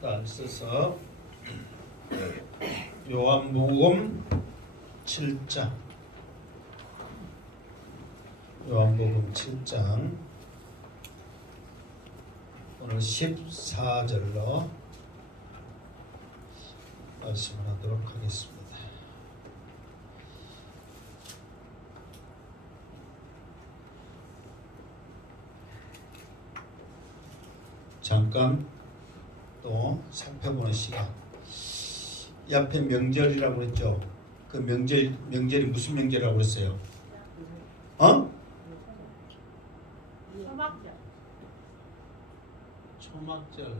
딱 써서 요한복음 7장 요한복음 7장 오늘 14절로 말씀을 하도록 하겠습니다. 잠깐 또 살펴보는 시간. 이 앞에 명절이라고 그랬죠. 그 명절이 무슨 명절이라고 그랬어요? 초막절. 초막절.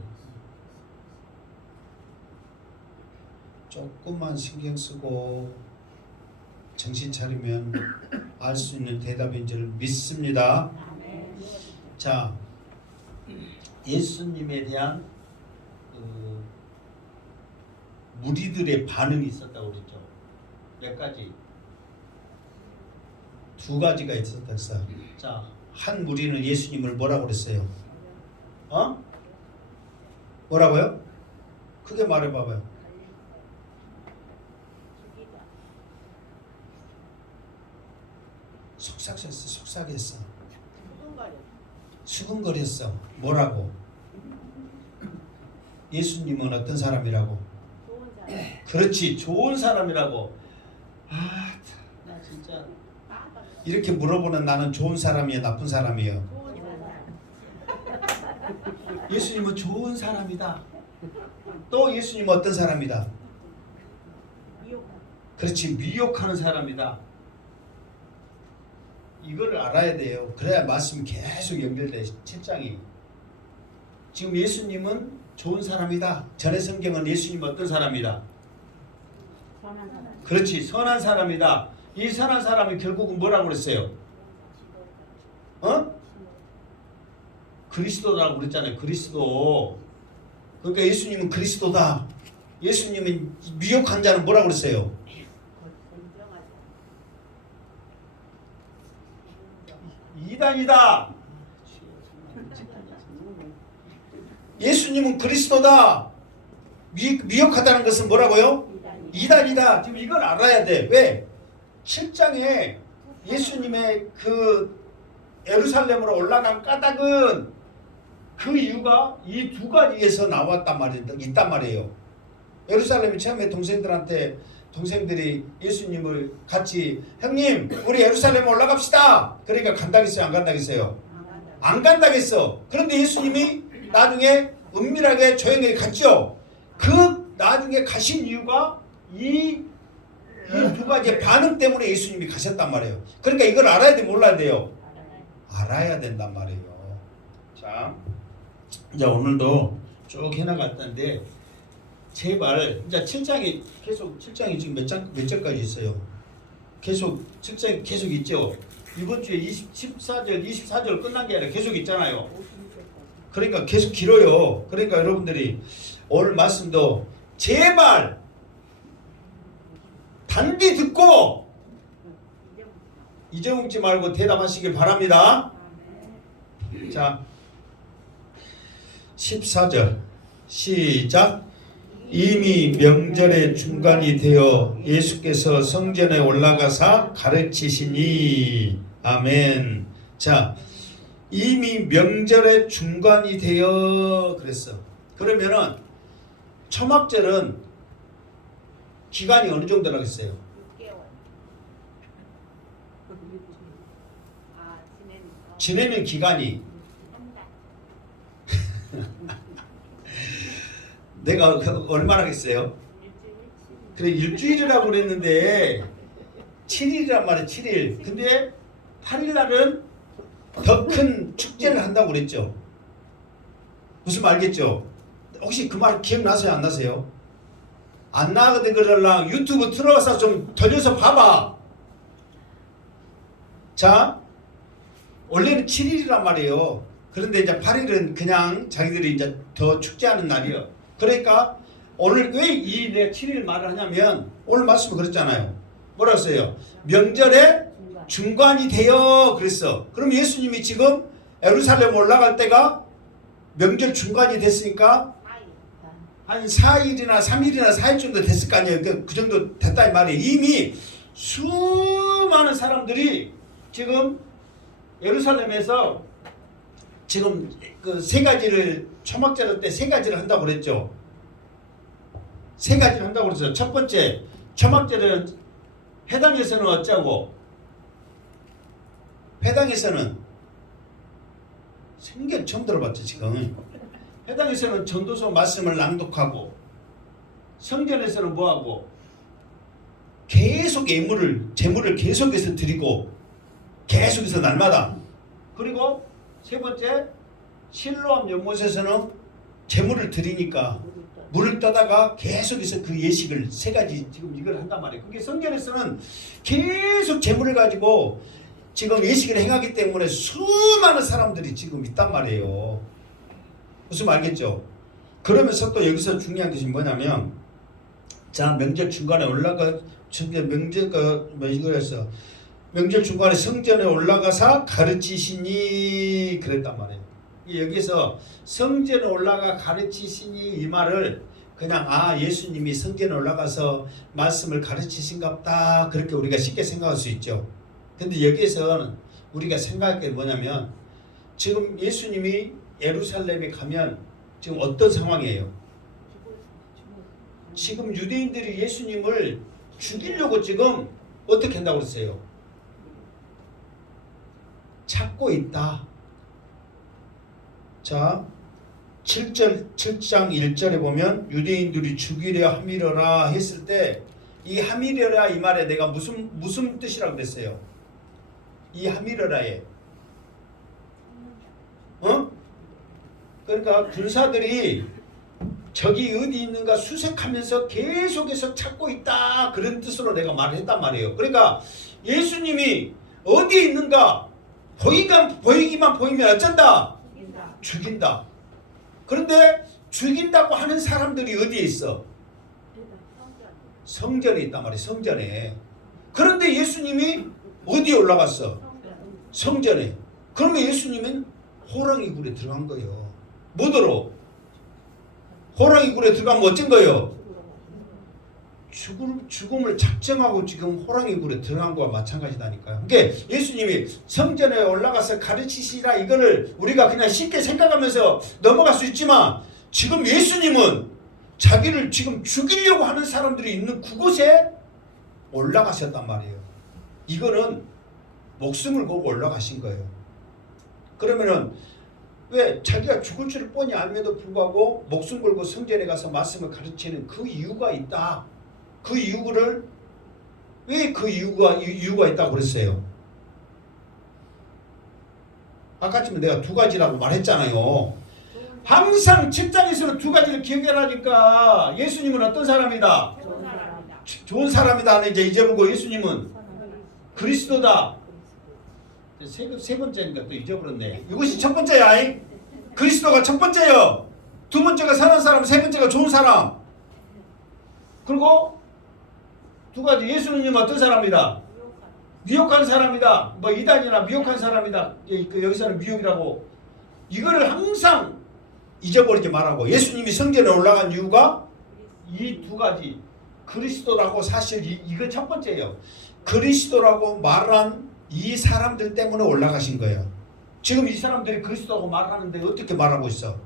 조금만 신경 쓰고 정신 차리면 알 수 있는 대답인 줄 믿습니다. 자, 예수님에 대한 무리들의 반응이 있었다고 그랬죠. 몇 가지? 두 가지가 있었다 했어요. 자, 한 무리는 예수님을 뭐라고 그랬어요? 뭐라고요? 크게 말해봐봐요. 속삭였어. 수근거렸어. 뭐라고? 예수님은 어떤 사람이라고? 좋은 사람. 그렇지, 좋은 사람이라고. 나 진짜 이렇게 물어보는 나는 좋은 사람이야, 나쁜 사람이에요? 좋은 사람. 예수님은 좋은 사람이다. 또 예수님은 어떤 사람이다? 그렇지, 미혹하는 사람이다. 이거를 알아야 돼요. 그래야 말씀이 계속 연결돼. 7장이. 지금 예수님은 좋은 사람이다. 전의 성경은 예수님 어떤 사람이다? 선한 사람. 그렇지, 선한 사람이다. 이 선한 사람이 결국은 뭐라고 그랬어요? 그리스도라고 그랬잖아요. 그리스도. 그러니까 예수님은 그리스도다. 예수님은 미혹한 자는 뭐라고 그랬어요? 이단이다. 예수님은 그리스도다. 미혹하다는 것은 뭐라고요? 이단이다. 지금 이걸 알아야 돼. 왜? 7장에 예수님의 그 예루살렘으로 올라간 까닭은 그 이유가 이 두 가지에서 있단 말이에요. 예루살렘이 처음에 동생들이 예수님을 같이 형님 우리 예루살렘 올라갑시다. 그러니까 간다겠어요? 안 간다겠어요? 안 간다겠어. 그런데 예수님이 나중에 은밀하게 조용히 갔죠. 그 나중에 가신 이유가 이 두 가지의 반응 때문에 예수님이 가셨단 말이에요. 그러니까 이걸 알아야 돼, 몰라야 돼요? 알아야 된단 말이에요. 자, 이제 오늘도 쭉 해나갈 텐데 제발 이제 7장이 지금 몇 절까지 있어요? 계속 7장이 계속 있죠. 이번 주에 24절 끝난 게 아니라 계속 있잖아요. 그러니까 계속 길어요. 그러니까 여러분들이 오늘 말씀도 제발 단디 듣고 잊어먹지 말고 대답하시길 바랍니다. 자, 14절 시작. 이미 명절의 중간이 되어 예수께서 성전에 올라가사 가르치시니. 아멘. 자, 이미 명절의 중간이 되어 그랬어. 그러면은 초막절은 기간이 어느 정도라고 했어요? 6개월. 지내는 기간이 한 달. 내가 얼마나 했어요? 그래, 일주일이라고 그랬는데 7일이란 말이야. 7일. 근데 8일 날은 더 큰 축제를 한다고 그랬죠. 무슨 말 알겠죠? 혹시 그 말 기억나세요? 안 나세요? 안 나거든. 그러려면 유튜브 들어가서 좀 돌려서 봐봐. 자, 원래는 7일이란 말이에요. 그런데 이제 8일은 그냥 자기들이 이제 더 축제하는 날이에요. 그러니까 오늘 왜 이 내 7일 말을 하냐면 오늘 말씀을 그랬잖아요. 뭐라고 써요? 명절의 중간이 되어 그랬어. 그럼 예수님이 지금 예루살렘 올라갈 때가 명절 중간이 됐으니까 한 4일이나 3일이나 4일 정도 됐을 거 아니에요. 그 정도 됐다 이 말이에요. 이미 수많은 사람들이 지금 예루살렘에서 지금 그 세 가지를 초막절할 때 세 가지를 한다고 그랬죠. 세 가지를 한다고 그랬어요. 첫 번째 초막절은 회당에서는 어쩌고, 회당에서는 생전 처음 들어봤죠 지금. 회당에서는 전도서 말씀을 낭독하고, 성전에서는 뭐하고 계속 제물을 계속해서 드리고 계속해서 날마다. 그리고 세 번째 실로암 연못에서는 제물을 드리니까 물을 떠다가 계속해서 그 예식을 세 가지 지금 이걸 한단 말이에요. 그게 성전에서는 계속 제물을 가지고 지금 예식을 행하기 때문에 수많은 사람들이 지금 있단 말이에요. 무슨 말 알겠죠? 그러면서 또 여기서 중요한 것이 뭐냐면, 자, 명절 중간에 명절 중간에 성전에 올라가서 가르치시니 그랬단 말이에요. 여기서 성전에 올라가 가르치시니 이 말을 그냥 예수님이 성전에 올라가서 말씀을 가르치신갑다 그렇게 우리가 쉽게 생각할 수 있죠. 근데 여기에서는 우리가 생각할 게 뭐냐면, 지금 예수님이 예루살렘에 가면 지금 어떤 상황이에요? 지금 유대인들이 예수님을 죽이려고 지금 어떻게 한다고 그랬어요? 찾고 있다. 자, 7장 1절에 보면 유대인들이 죽이려 함이러라 했을 때, 이 함이러라 이 말에 내가 무슨 뜻이라고 그랬어요? 이 함이러라에 그러니까 군사들이 적이 어디 있는가 수색하면서 계속해서 찾고 있다 그런 뜻으로 내가 말을 했단 말이에요. 그러니까 예수님이 어디에 있는가 보이기만 보이면 어쩐다? 죽인다. 그런데 죽인다고 하는 사람들이 어디에 있어? 성전에 있단 말이에요. 성전에. 그런데 예수님이 어디에 올라갔어? 성전에. 그러면 예수님은 호랑이 굴에 들어간 거예요. 뭐더러? 호랑이 굴에 들어가면 어쩐 거예요? 죽음을 작정하고 지금 호랑이 굴에 들어간 거와 마찬가지다니까요. 그러니까 예수님이 성전에 올라가서 가르치시라 이거를 우리가 그냥 쉽게 생각하면서 넘어갈 수 있지만, 지금 예수님은 자기를 지금 죽이려고 하는 사람들이 있는 그곳에 올라가셨단 말이에요. 이거는 목숨을 걸고 올라가신 거예요. 그러면은 왜 자기가 죽을 줄 뻔히 알면도 불구하고 목숨 걸고 성전에 가서 말씀을 가르치는 그 이유가 있다. 그 이유를 왜 그 이유가 있다고 그랬어요? 아까쯤에 내가 두 가지라고 말했잖아요. 항상 7장에서는 두 가지를 기억해라니까. 예수님은 어떤 사람이다? 좋은 사람이다. 이제 잊어버리고 예수님은 그리스도다. 세 번째니까 또 잊어버렸네. 이것이 첫 번째야. 그리스도가 첫 번째요. 두 번째가 선한 사람, 세 번째가 좋은 사람. 그리고 두 가지. 예수님은 어떤 사람이다? 미혹한 사람이다. 뭐 이단이나 미혹한 사람이다. 여기서는 미혹이라고. 이거를 항상 잊어버리지 말라고. 예수님이 성전에 올라간 이유가 이 두 가지. 그리스도라고, 사실 이거 첫 번째예요. 그리스도라고 말한 이 사람들 때문에 올라가신 거예요. 지금 이 사람들이 그리스도라고 말하는데 어떻게 말하고 있어?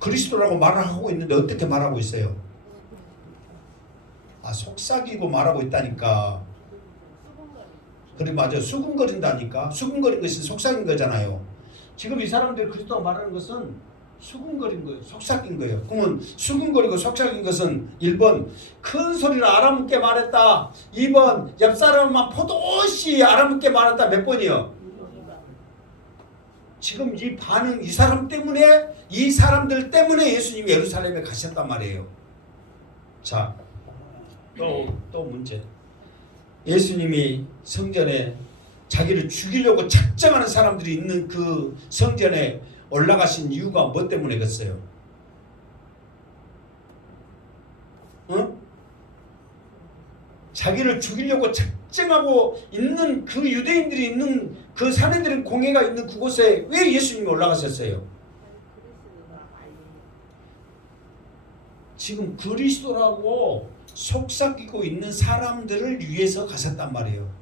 그리스도라고 말을 하고 있는데 어떻게 말하고 있어요? 속삭이고 말하고 있다니까. 그래, 맞아. 수군거린다니까. 수군거린 것이 속삭인 거잖아요. 지금 이 사람들이 그리스도라고 말하는 것은 수군거린 거예요. 속삭인 거예요. 그러면 수군거리고 속삭인 것은 1번 큰 소리로 알아듣게 말했다. 2번 옆 사람만 포도시 알아듣게 말했다. 몇 번이요? 지금 이 반응, 이 사람들 때문에 예수님이 예루살렘에 가셨단 말이에요. 자, 또 문제. 예수님이 성전에 자기를 죽이려고 작정하는 사람들이 있는 그 성전에 올라가신 이유가 뭐 때문에겠어요? 자기를 죽이려고 작정하고 있는 그 유대인들이 있는 그 사내들은 공회가 있는 그곳에 왜 예수님이 올라가셨어요? 지금 그리스도라고 속삭이고 있는 사람들을 위해서 가셨단 말이에요.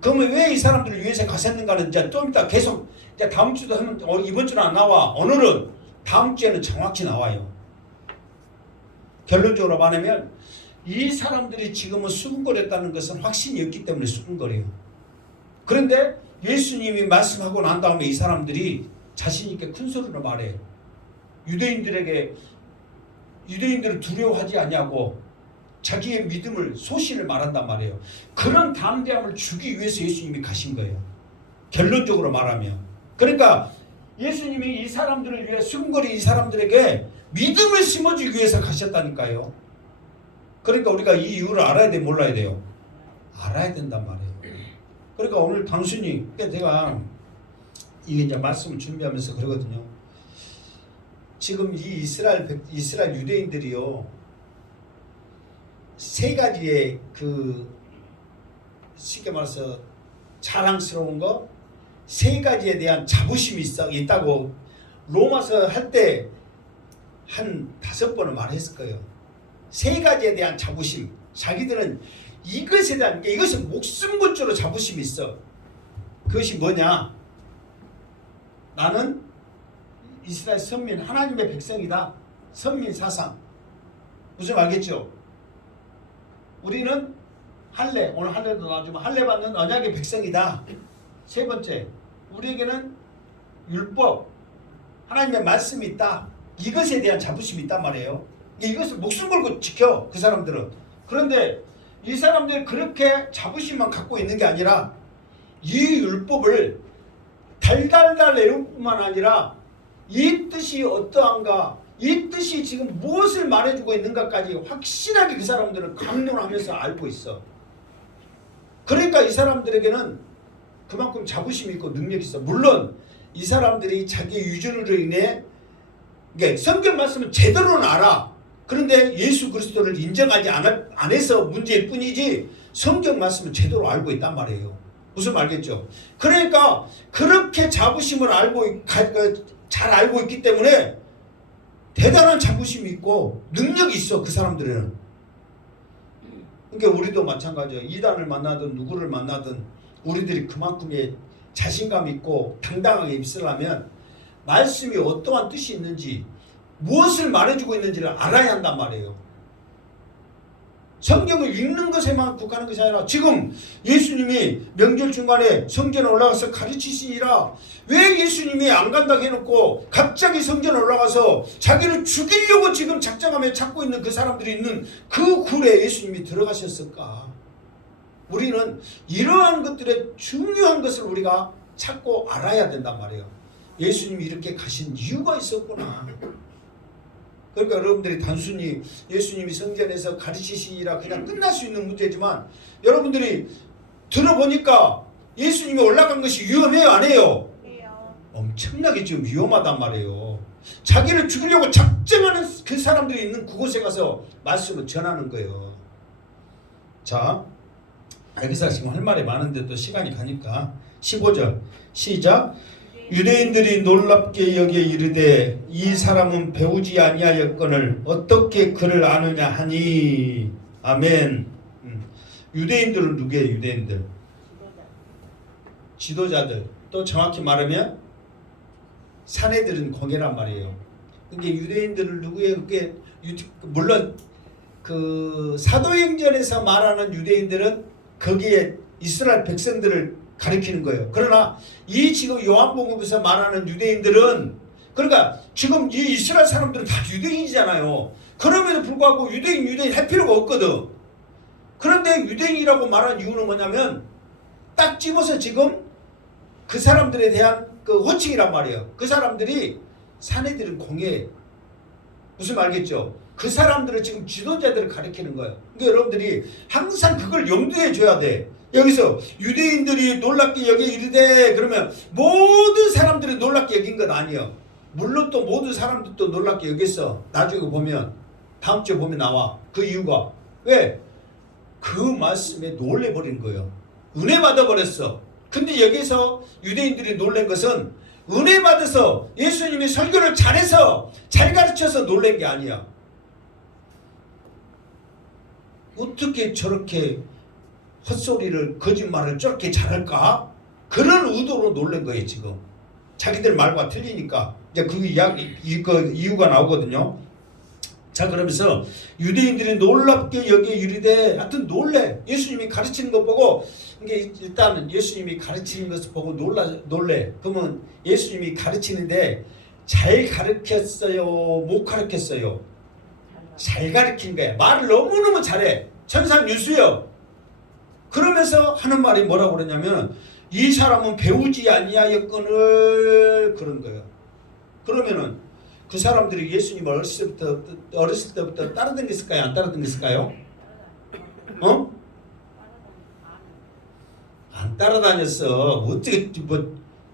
그러면 왜 이 사람들을 위해서 가셨는가는 이제 좀 이따 계속 이제 다음 주도 하면 이번 주는 안 나와. 오늘은 다음 주에는 정확히 나와요. 결론적으로 말하면 이 사람들이 지금은 수군거렸다는 것은 확신이 없기 때문에 수군거려요. 그런데 예수님이 말씀하고 난 다음에 이 사람들이 자신 있게 큰 소리로 말해요. 유대인들을 두려워하지 아니하고 자기의 믿음을 소신을 말한단 말이에요. 그런 담대함을 주기 위해서 예수님이 가신 거예요. 결론적으로 말하면. 그러니까 예수님이 이 사람들을 위해 수군거린 이 사람들에게 믿음을 심어주기 위해서 가셨다니까요. 그러니까 우리가 이 이유를 알아야 돼, 몰라야 돼요? 알아야 된단 말이에요. 그러니까 오늘 단순히 제가 이게 이제 말씀을 준비하면서 그러거든요. 지금 이 이스라엘 유대인들이요, 세 가지의 쉽게 말해서 자랑스러운 거, 세 가지에 대한 자부심이 있다고 로마서 할 때 한 5번을 말했을 거예요. 세 가지에 대한 자부심. 자기들은 이것에 대한, 이것은 목숨 건조로 자부심이 있어. 그것이 뭐냐? 나는 이스라엘 선민, 하나님의 백성이다. 선민 사상. 무슨 알겠죠? 우리는 할례, 오늘 할례도 나오지만 할례 받는 언약의 백성이다. 세 번째, 우리에게는 율법, 하나님의 말씀이 있다. 이것에 대한 자부심이 있단 말이에요. 이것을 목숨 걸고 지켜, 그 사람들은. 그런데 이 사람들이 그렇게 자부심만 갖고 있는 게 아니라 이 율법을 달달달 외울 뿐만 아니라 이 뜻이 어떠한가, 이 뜻이 지금 무엇을 말해주고 있는가까지 확실하게 그 사람들은 강론하면서 알고 있어. 그러니까 이 사람들에게는 그만큼 자부심이 있고 능력이 있어. 물론 이 사람들이 자기 유전으로 인해 성경 말씀은 제대로는 알아. 그런데 예수 그리스도를 인정하지 안 해서 문제일 뿐이지 성경 말씀은 제대로 알고 있단 말이에요. 무슨 말겠죠? 그러니까 그렇게 자부심을 잘 알고 있기 때문에 대단한 자부심이 있고 능력이 있어, 그 사람들은. 그러니까 우리도 마찬가지예요. 이단을 만나든 누구를 만나든 우리들이 그만큼의 자신감 있고 당당하게 입술하면 말씀이 어떠한 뜻이 있는지, 무엇을 말해주고 있는지를 알아야 한단 말이에요. 성경을 읽는 것에만 국한한 것이 아니라 지금 예수님이 명절 중간에 성전에 올라가서 가르치시니라. 왜 예수님이 안 간다고 해놓고 갑자기 성전에 올라가서 자기를 죽이려고 지금 작정하며 찾고 있는 그 사람들이 있는 그 굴에 예수님이 들어가셨을까? 우리는 이러한 것들의 중요한 것을 우리가 찾고 알아야 된단 말이에요. 예수님이 이렇게 가신 이유가 있었구나. 그러니까 여러분들이 단순히 예수님이 성전에서 가르치시니라 그냥 끝날 수 있는 문제지만, 여러분들이 들어보니까 예수님이 올라간 것이 위험해요, 안 해요? 엄청나게 지금 위험하단 말이에요. 자기를 죽이려고 작정하는 그 사람들이 있는 그곳에 가서 말씀을 전하는 거예요. 자, 여기서 지금 할 말이 많은데 또 시간이 가니까 15절 시작. 유대인들이 놀랍게 여기에 이르되 이 사람은 배우지 아니하였거늘 어떻게 그를 아느냐 하니. 아멘. 유대인들은 누구예요? 유대인들 지도자들. 또 정확히 말하면 사내들은 공예란 말이에요. 그게 유대인들을 누구예요? 그게 물론 그 사도행전에서 말하는 유대인들은 거기에 이스라엘 백성들을 가리키는 거예요. 그러나 이 지금 요한복음에서 말하는 유대인들은, 그러니까 지금 이 이스라엘 사람들은 다 유대인이잖아요. 그럼에도 불구하고 유대인 할 필요가 없거든. 그런데 유대인이라고 말하는 이유는 뭐냐면 딱 집어서 지금 그 사람들에 대한 그 호칭이란 말이에요. 그 사람들이 사내들은 공예. 무슨 말겠죠? 그 사람들을 지금 지도자들을 가리키는 거예요. 그러니까 여러분들이 항상 그걸 염두에 줘야 돼. 여기서 유대인들이 놀랍게 여기 이르되 그러면 모든 사람들이 놀랍게 여긴 건 아니에요. 물론 또 모든 사람들도 놀랍게 여겼어. 나중에 보면 다음 주에 보면 나와. 그 이유가 왜? 그 말씀에 놀래버린 거예요. 은혜 받아버렸어. 근데 여기서 유대인들이 놀란 것은 은혜 받아서 예수님이 설교를 잘해서 잘 가르쳐서 놀란 게 아니야. 어떻게 저렇게 헛소리를 거짓말을 저렇게 잘할까? 그런 의도로 놀란 거예요 지금. 자기들 말과 틀리니까 이제 그 이유가 나오거든요. 자 그러면서 유대인들이 놀랍게 여기에 이르되 하여튼 놀래. 예수님이 가르치는 것 보고 이게 일단은 예수님이 가르치는 것을 보고 놀래. 그러면 예수님이 가르치는데 잘 가르쳤어요? 못 가르쳤어요? 잘 가르친 거야. 말을 너무너무 잘해. 천상유수요. 그러면서 하는 말이 뭐라고 그러냐면 이 사람은 배우지 아니하였거늘 그런 거예요. 그러면은 그 사람들이 예수님을 어렸을 때부터 따라다녔을까요? 안 따라다녔을까요? 안 따라다녔어. 어떻게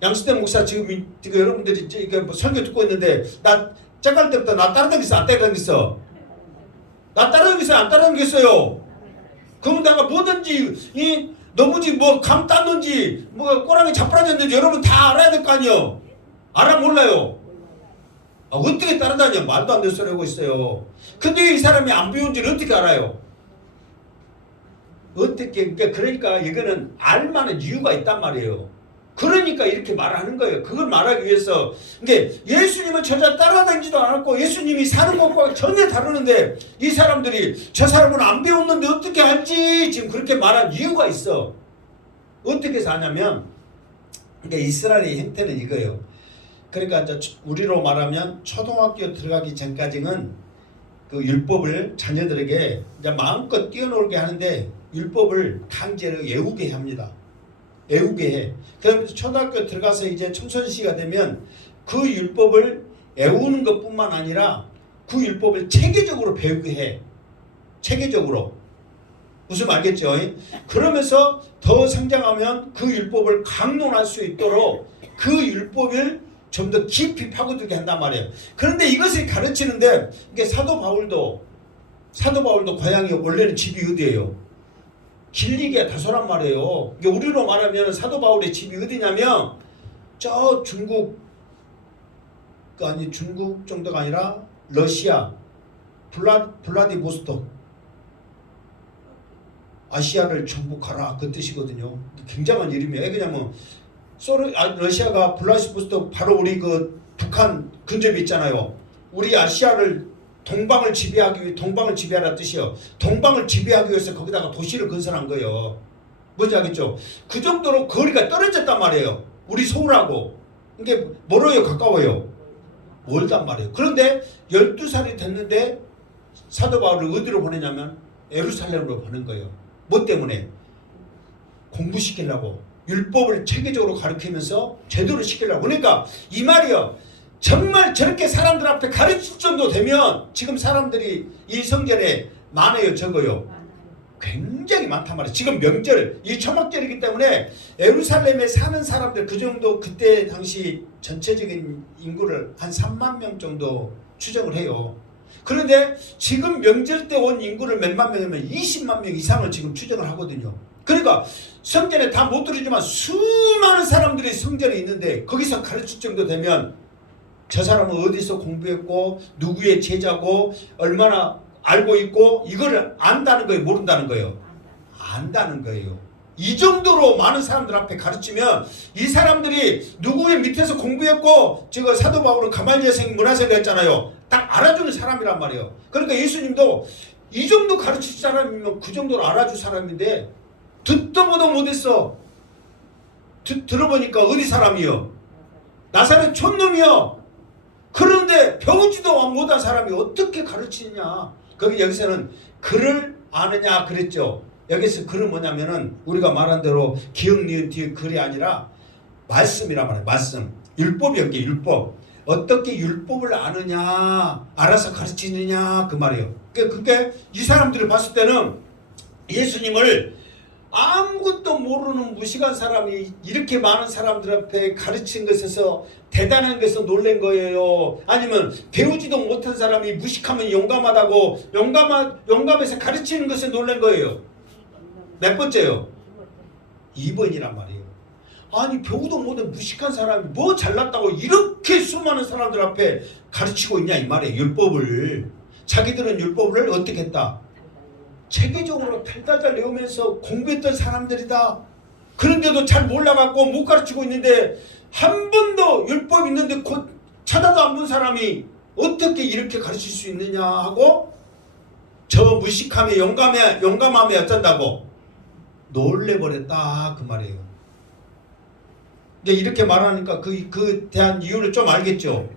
양수대 목사 지금 여러분들이 이게 설교 듣고 있는데 나 짝갈 때부터 나 따라다녔어? 안 따라다녔어? 나 따라다녔어요? 안 따라다녔어요? 그러면 내가 뭐든지 너무지 감 땄는지 꼬랑이 자빠졌는지 여러분 다 알아야 될 거 아니에요. 알아 몰라요? 어떻게 따라다녀? 말도 안 되는 소리 하고 있어요. 근데 이 사람이 안 배운지를 어떻게 알아요? 그러니까 이거는 알만한 이유가 있단 말이에요. 그러니까 이렇게 말하는 거예요. 그걸 말하기 위해서. 그러니까 예수님은 전혀 따라다니지도 않았고 예수님이 사는 것과 전혀 다르는데 이 사람들이 저 사람은 안 배웠는데 어떻게 알지? 지금 그렇게 말한 이유가 있어. 어떻게 사냐면 그러니까 이스라엘의 형태는 이거예요. 그러니까 이제 우리로 말하면 초등학교 들어가기 전까지는 그 율법을 자녀들에게 이제 마음껏 뛰어놀게 하는데 율법을 강제로 외우게 합니다. 외우게 해. 그러면서 초등학교 들어가서 이제 청소년시가 되면 그 율법을 외우는 것뿐만 아니라 그 율법을 체계적으로 배우게 해. 체계적으로. 무슨 알겠죠? 그러면서 더 성장하면 그 율법을 강론할 수 있도록 그 율법을 좀 더 깊이 파고들게 한단 말이에요. 그런데 이것을 가르치는데 이게 사도 바울도 고향이 원래는 집이 어디예요? 길리기아 다소란 말이에요. 이게 우리로 말하면 사도 바울의 집이 어디냐면 저 중국 정도가 아니라 러시아 블라디보스톡 아시아를 정복하라 그 뜻이거든요. 굉장한 이름이에요. 왜냐면 러시아가 블라디보스톡 바로 우리 그 북한 근접이 있잖아요. 우리 아시아를 동방을 지배하라 뜻이요. 동방을 지배하기 위해서 거기다가 도시를 건설한 거예요. 뭔지 알겠죠? 그 정도로 거리가 떨어졌단 말이에요. 우리 서울하고. 이게 멀어요? 가까워요? 멀단 말이에요. 그런데 12살이 됐는데 사도 바울을 어디로 보내냐면 예루살렘으로 보낸 거예요. 뭐 때문에? 공부시키려고. 율법을 체계적으로 가르치면서 제대로 시키려고. 그러니까 이 말이요. 정말 저렇게 사람들 앞에 가르칠 정도 되면 지금 사람들이 이 성전에 많아요, 적어요? 굉장히 많단 말이에요. 지금 명절, 이 초막절이기 때문에 예루살렘에 사는 사람들 그 정도 그때 당시 전체적인 인구를 한 3만 명 정도 추정을 해요. 그런데 지금 명절 때 온 인구를 몇만 명이면 20만 명 이상을 지금 추정을 하거든요. 그러니까 성전에 다 못 들어오지만 수많은 사람들이 성전에 있는데 거기서 가르칠 정도 되면 저 사람은 어디서 공부했고 누구의 제자고 얼마나 알고 있고 이거를 안다는 거예요? 모른다는 거예요? 안다는 거예요. 이 정도로 많은 사람들 앞에 가르치면 이 사람들이 누구의 밑에서 공부했고 지금 사도 바울은 가말리엘 선생님 문화생을 했잖아요. 딱 알아주는 사람이란 말이에요. 그러니까 예수님도 이 정도 가르칠 사람이면 그 정도로 알아줄 사람인데 듣도 보도 못했어. 들어보니까 어디 사람이요? 나사렛 촌놈이요. 그런데 배우지도 못한 사람이 어떻게 가르치느냐. 거기 여기서는 글을 아느냐 그랬죠. 여기서 글은 뭐냐면은 우리가 말한 대로 기억 니은 뒤에 글이 아니라 말씀이란 말이에요. 말씀. 율법이었기에 율법. 어떻게 율법을 아느냐 알아서 가르치느냐 그 말이에요. 그게 이 사람들을 봤을 때는 예수님을 아무것도 모르는 무식한 사람이 이렇게 많은 사람들 앞에 가르친 것에서 대단한 것에서 놀란 거예요? 아니면 배우지도 못한 사람이 무식하면 용감하다고 용감해서 가르치는 것에 놀란 거예요? 몇 번째요? 2번이란 말이에요. 아니 배우도 못한 무식한 사람이 뭐 잘났다고 이렇게 수많은 사람들 앞에 가르치고 있냐 이 말이에요. 율법을. 자기들은 율법을 어떻게 했다? 체계적으로 달달달 외우면서 공부했던 사람들이다. 그런데도 잘 몰라갖고 못 가르치고 있는데 한 번도 율법 있는데 곧 쳐다도 안 본 사람이 어떻게 이렇게 가르칠 수 있느냐 하고 저 무식함에 용감함에 어쩐다고 놀래버렸다 그 말이에요. 이제 이렇게 말하니까 그 대한 이유를 좀 알겠죠.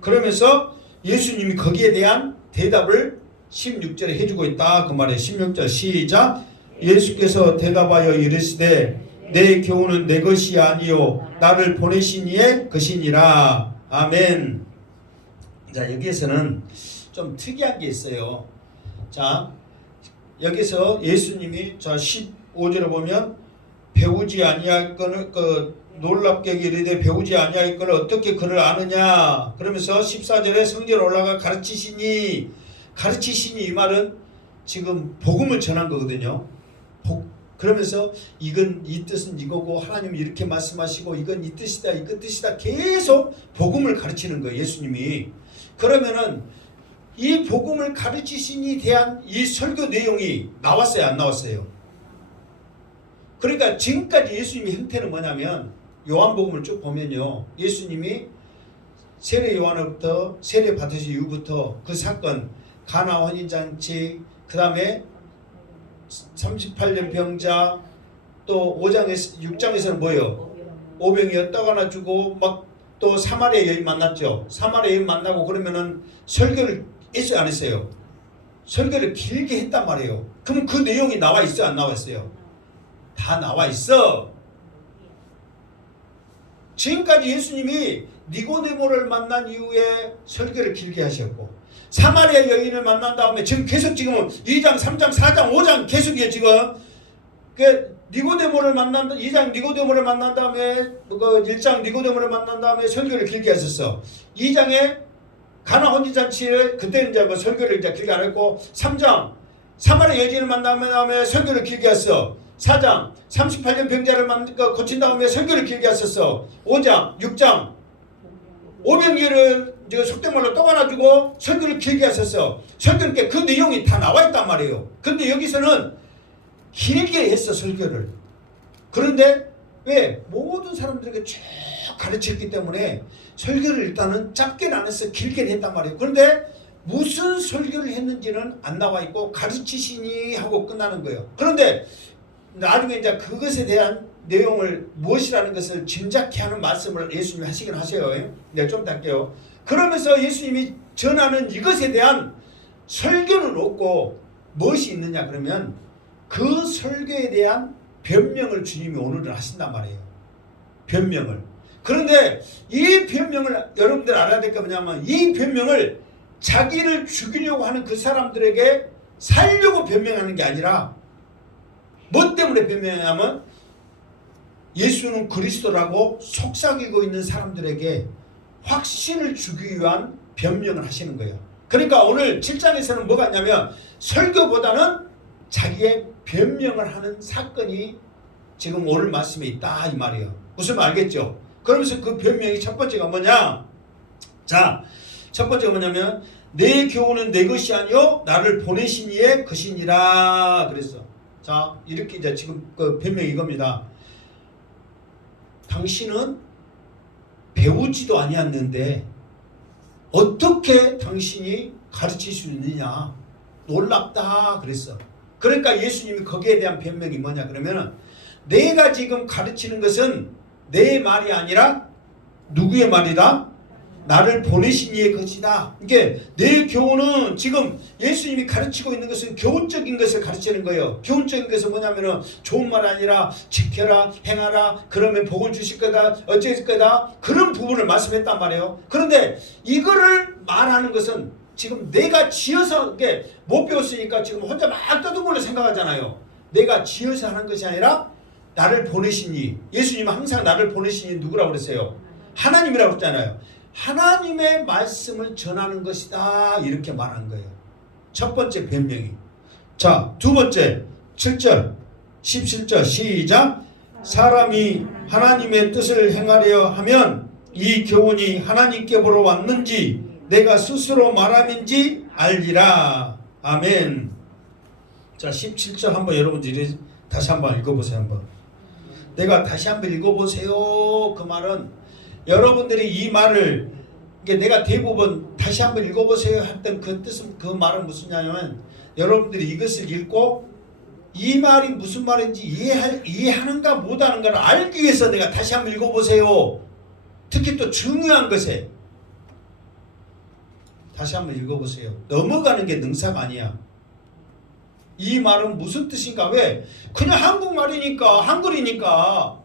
그러면서 예수님이 거기에 대한 대답을 16절에 해주고 있다 그 말이에요. 16절 시작. 예수께서 대답하여 이르시되 내 교훈은 내 것이 아니요 나를 보내신 이의 것이니라. 아멘. 자, 여기에서는 좀 특이한 게 있어요. 자, 여기서 예수님이 자 15절에 보면 배우지 아니할 거는 놀랍게 이르되 배우지 아니할 거를 어떻게 그를 아느냐. 그러면서 14절에 성전 올라가 가르치시니 이 말은 지금 복음을 전한 거거든요. 그러면서 이건 이 뜻은 이거고 하나님이 이렇게 말씀하시고 이건 이 뜻이다 이 뜻이다 계속 복음을 가르치는 거예요. 예수님이. 그러면은 이 복음을 가르치신이 대한 이 설교 내용이 나왔어요 안 나왔어요? 그러니까 지금까지 예수님의 형태는 뭐냐면 요한복음을 쭉 보면요. 예수님이 세례 요한으로부터 세례 받으신 이후부터 그 사건 가나 혼인잔치 그 다음에 38년 병자 또 6장에서는 뭐예요? 오병이어 떡 하나 주고 막 또 사마리아 여인 만났죠. 사마리아 여인 만나고 그러면은 설교를 했어요 안 했어요? 설교를 길게 했단 말이에요. 그럼 그 내용이 나와 있어요 안 나와 있어요? 다 나와 있어. 지금까지 예수님이 니고데모를 만난 이후에 설교를 길게 하셨고 사마리아 여인을 만난 다음에 지금 2장 3장 4장 5장 계속이에요 지금. 니고데모를 만난 2장 니고데모를 만난 다음에 1장 니고데모를 만난 다음에 설교를 길게 하셨어. 2장에 가나 혼인잔치를 그때는 이제 설교를 이제 길게 안 했고 3장 사마리아 여인을 만난 다음에 설교를 길게 했어. 4장 38년 병자를 고친 다음에 설교를 길게 했었어. 5장 6장 오병이어를 속된 말로 떡 하나 주고 설교를 길게 했었어. 설교는 그 내용이 다 나와 있단 말이에요. 근데 여기서는 길게 했어 설교를. 그런데 왜? 모든 사람들에게 쭉 가르쳤기 때문에 설교를 일단은 짧게는 안 했어. 길게 했단 말이에요. 그런데 무슨 설교를 했는지는 안 나와 있고 가르치시니 하고 끝나는 거예요. 그런데 나중에 이제 그것에 대한 내용을 무엇이라는 것을 짐작케 하는 말씀을 예수님이 하시긴 하세요. 내가 좀 할게요. 그러면서 예수님이 전하는 이것에 대한 설교는 없고 무엇이 있느냐 그러면 그 설교에 대한 변명을 주님이 오늘은 하신단 말이에요. 변명을. 그런데 이 변명을 여러분들 알아야 될 게 뭐냐면 이 변명을 자기를 죽이려고 하는 그 사람들에게 살려고 변명하는 게 아니라 뭐 때문에 변명하냐면 예수는 그리스도라고 속삭이고 있는 사람들에게 확신을 주기 위한 변명을 하시는 거예요. 그러니까 오늘 7장에서는 뭐가 있냐면 설교보다는 자기의 변명을 하는 사건이 지금 오늘 말씀에 있다 이 말이에요. 무슨 말 알겠죠? 그러면서 그 변명이 첫 번째가 뭐냐? 자, 첫 번째가 뭐냐면 내 교훈은 내 것이 아니요 나를 보내신 이의 것이니라 그랬어. 자, 이렇게 이제 지금 그 변명이 이겁니다. 당신은 배우지도 아니었는데 어떻게 당신이 가르칠 수 있느냐? 놀랍다 그랬어. 그러니까 예수님이 거기에 대한 변명이 뭐냐 그러면은 내가 지금 가르치는 것은 내 말이 아니라 누구의 말이다? 나를 보내신 이의 것이다. 이게 내 교훈은 지금 예수님이 가르치고 있는 것은 교훈적인 것을 가르치는 거예요. 교훈적인 것은 뭐냐면은 좋은 말 아니라 지켜라 행하라 그러면 복을 주실 거다 어쩔 거다 그런 부분을 말씀했단 말이에요. 그런데 이거를 말하는 것은 지금 내가 지어서 이게 못 배웠으니까 지금 혼자 막 떠들고 생각하잖아요. 내가 지어서 하는 것이 아니라 나를 보내신 이 예수님은 항상 나를 보내신 이 누구라고 그랬어요? 하나님이라고 했잖아요. 하나님의 말씀을 전하는 것이다 이렇게 말한 거예요. 첫 번째 변명이. 자, 두 번째 7절 17절 시작. 사람이 하나님의 뜻을 행하려 하면 이 교훈이 하나님께 보러 왔는지 내가 스스로 말함인지 알리라. 아멘. 자, 17절 한번 여러분들이 다시 한번 읽어보세요. 한번. 내가 다시 한번 읽어보세요. 그 말은 여러분들이 이 말을 이게 내가 대부분 다시 한번 읽어보세요 했던 그 뜻은 그 말은 무슨냐면 여러분들이 이것을 읽고 이 말이 무슨 말인지 이해하는가 못하는가를 알기 위해서 내가 다시 한번 읽어보세요. 특히 또 중요한 것에 다시 한번 읽어보세요. 넘어가는 게 능사가 아니야. 이 말은 무슨 뜻인가? 왜? 그냥 한국말이니까 한글이니까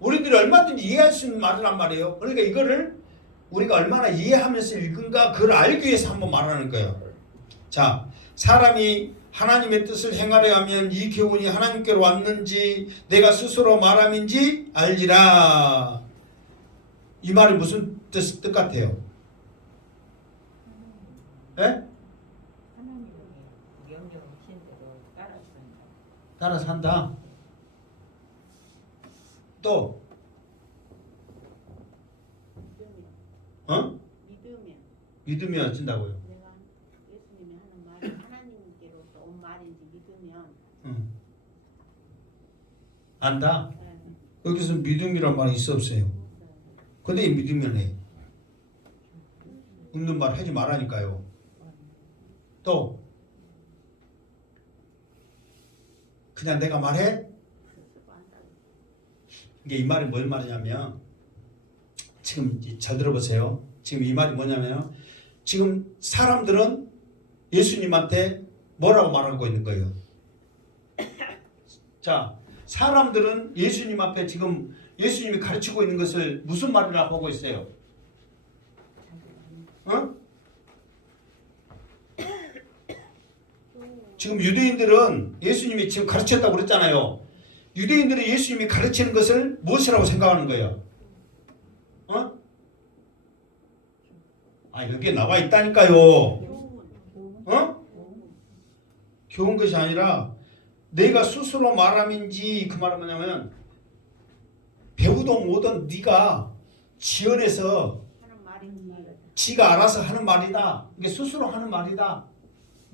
우리들이 얼마든지 이해할 수 있는 말이란 말이에요. 그러니까 이거를 우리가 얼마나 이해하면서 읽은가 그걸 알기 위해서 한번 말하는 거예요. 자, 사람이 하나님의 뜻을 행하려 하면 이 교훈이 하나님께로 왔는지 내가 스스로 말함인지 알지라. 이 말이 무슨 뜻 같아요? 예? 따라 산다. 또 믿으면 어쩐다고요? 내가 예수님이 하는 말이 하나님께로서 온 말인지 믿으면 안다. 네. 여기서 믿음이란 말이 있어 없어요? 근데 이 믿으면 해. 없는 말 하지 말라니까요. 또 그냥 내가 말해? 이게 이 말이 뭘 말이냐면 지금 잘 들어보세요. 지금 이 말이 뭐냐면 지금 사람들은 예수님한테 뭐라고 말하고 있는 거예요? 자, 사람들은 예수님 앞에 지금 예수님이 가르치고 있는 것을 무슨 말이라고 하고 있어요? 어? 지금 유대인들은 예수님이 지금 가르쳤다고 그랬잖아요. 유대인들은 예수님이 가르치는 것을 무엇이라고 생각하는 거예요? 어? 아, 여기에 나와 있다니까요. 어? 교훈 것이 아니라 내가 스스로 말함인지 그 말은 뭐냐면 배우든 뭐든 네가 지어내서 지가 알아서 하는 말이다. 이게 스스로 하는 말이다.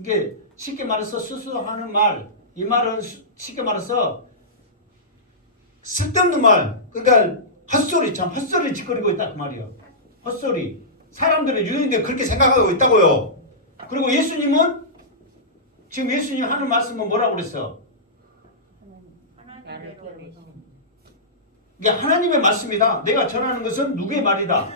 이게 쉽게 말해서 스스로 하는 말. 이 말은 쉽게 말해서 쓸데없는 말. 그러니까 헛소리 참 헛소리 짓거리고 있다 그 말이에요. 헛소리. 사람들은 유대인들이 그렇게 생각하고 있다고요. 그리고 예수님은 지금 예수님 하는 말씀은 뭐라고 그랬어? 이게 하나님의 말씀이다. 내가 전하는 것은 누구의 말이다?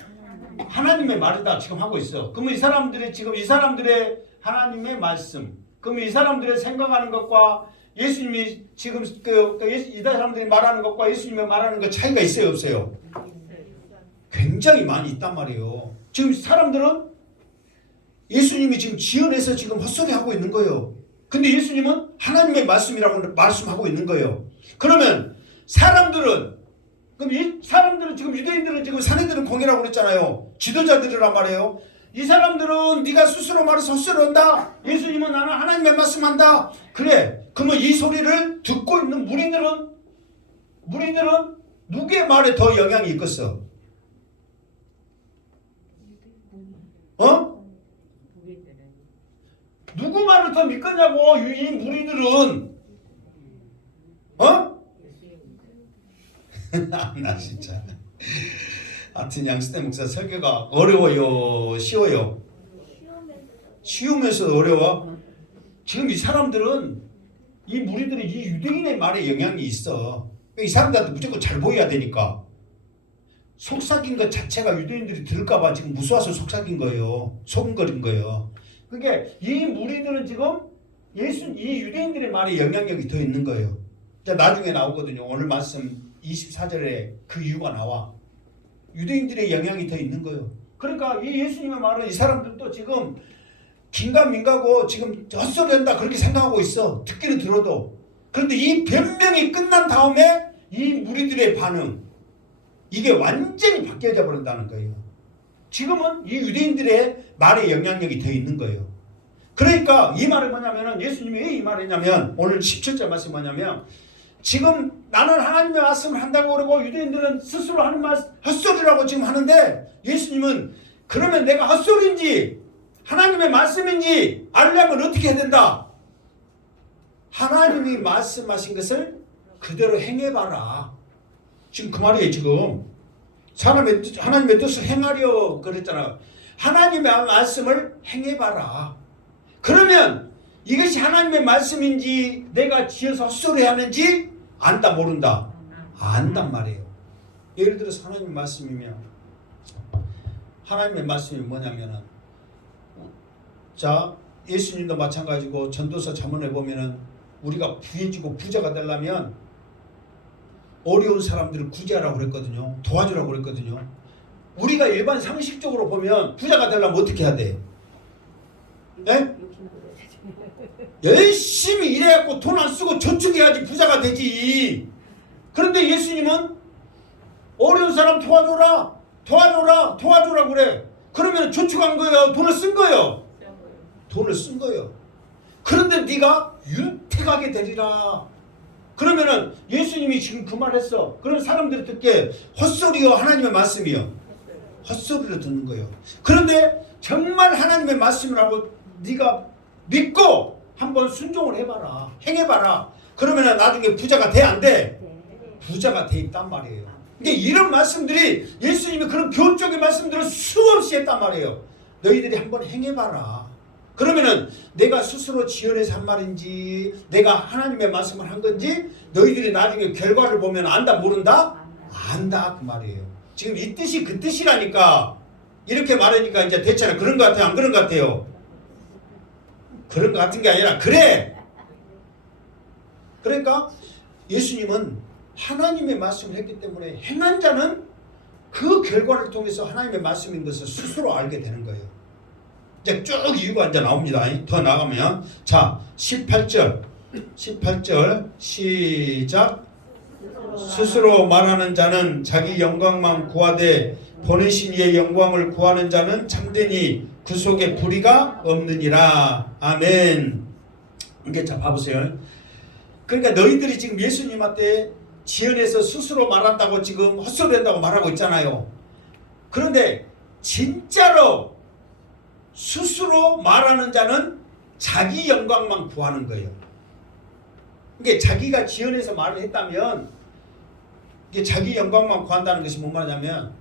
하나님의 말이다. 지금 하고 있어. 그러면 이 사람들의 하나님의 말씀. 그러면 이 사람들의 생각하는 것과 예수님이 지금 이 사람들이 말하는 것과 예수님이 말하는 것 차이가 있어요, 없어요? 굉장히 많이 있단 말이에요. 지금 사람들은 예수님이 지금 지어내서 지금 헛소리하고 있는 거예요. 근데 예수님은 하나님의 말씀이라고 말씀하고 있는 거예요. 그러면 사람들은 지금 유대인들은 지금 사내들은 공이라고 그랬잖아요. 지도자들이란 말이에요. 이 사람들은 네가 스스로 말해서 헛소리한다. 예수님은 나는 하나님의 말씀한다. 그래. 그러면 이 소리를 듣고 있는 무리들은 누구의 말에 더 영향이 있겠어? 어? 누구 말을 더 믿겠냐고 이 무리들은. 어? 나 진짜 하여튼 양수대 목사 설교가 어려워요? 쉬워요? 쉬우면서 어려워? 지금 이 사람들은 이 무리들이 이 유대인의 말에 영향이 있어. 이 사람들한테 무조건 잘 보여야 되니까. 속삭인 것 자체가 유대인들이 들을까봐 지금 무서워서 속삭인 거예요. 소금거린 거예요. 그러니까 이 무리들은 지금 이 유대인들의 말에 영향력이 더 있는 거예요. 나중에 나오거든요. 오늘 말씀 24절에 그 이유가 나와. 유대인들의 영향이 더 있는 거예요. 그러니까 이 예수님의 말은 이 사람들도 지금 긴가민가고 지금 헛소리한다 그렇게 생각하고 있어. 듣기는 들어도. 그런데 이 변명이 끝난 다음에 이 무리들의 반응 이게 완전히 바뀌어져 버린다는 거예요. 지금은 이 유대인들의 말에 영향력이 더 있는 거예요. 그러니까 이 말은 뭐냐면 예수님이 왜 이 말을 했냐면 오늘 17절 말씀이 뭐냐면 지금 나는 하나님의 말씀을 한다고 그러고 유대인들은 스스로 하는 말 헛소리라고 지금 하는데 예수님은 그러면 내가 헛소리인지 하나님의 말씀인지 알려면 어떻게 해야 된다? 하나님이 말씀하신 것을 그대로 행해봐라. 지금 그 말이에요. 지금 하나님의 뜻을 행하려 그랬잖아. 하나님의 말씀을 행해봐라. 그러면 이것이 하나님의 말씀인지 내가 지어서 헛소리 하는지 안다 모른다? 안단 말이에요. 예를 들어서 하나님의 말씀이면, 하나님의 말씀이 뭐냐면은, 자, 예수님도 마찬가지고 전도서 자문에 보면은 우리가 부해지고 부자가 되려면 어려운 사람들을 구제하라고 그랬거든요. 도와주라고 그랬거든요. 우리가 일반 상식적으로 보면 부자가 되려면 어떻게 해야 돼? 네? 열심히 일해갖고 돈 안 쓰고 저축해야지 부자가 되지. 그런데 예수님은 어려운 사람 도와줘라 그래. 그러면 저축한 거예요? 돈을 쓴 거예요? 돈을 쓴 거예요. 그런데 네가 윤택하게 되리라. 그러면은 예수님이 지금 그 말 했어. 그런 사람들이 듣게 헛소리요 하나님의 말씀이요? 헛소리를 듣는 거예요. 그런데 정말 하나님의 말씀이라고 네가 믿고 한번 순종을 해봐라. 행해봐라. 그러면은 나중에 부자가 돼 안 돼? 부자가 돼 있단 말이에요. 근데 이런 말씀들이 예수님이 그런 교적인 말씀들을 수없이 했단 말이에요. 너희들이 한번 행해봐라. 그러면은 내가 스스로 지어내서 한 말인지 내가 하나님의 말씀을 한 건지 너희들이 나중에 결과를 보면 안다 모른다? 안다 그 말이에요. 지금 이 뜻이 그 뜻이라니까. 이렇게 말하니까 이제 됐잖아요. 그런 것 같아요? 안 그런 것 같아요? 그런 것 같은 게 아니라 그래. 그러니까 예수님은 하나님의 말씀을 했기 때문에 행한 자는 그 결과를 통해서 하나님의 말씀인 것을 스스로 알게 되는 거예요. 이제 쭉 이유가 이제 나옵니다. 더 나가면 자 18절 시작. 스스로 말하는 자는 자기 영광만 구하되 보내신 이의 영광을 구하는 자는 참되니 그 속에 불의가 없느니라. 아멘. 이게 자 봐보세요. 그러니까 너희들이 지금 예수님한테 지연해서 스스로 말한다고 지금 헛소리한다고 말하고 있잖아요. 그런데 진짜로 스스로 말하는 자는 자기 영광만 구하는 거예요. 이게 자기가 지연해서 말을 했다면 이게 자기 영광만 구한다는 것이 뭔 말이냐면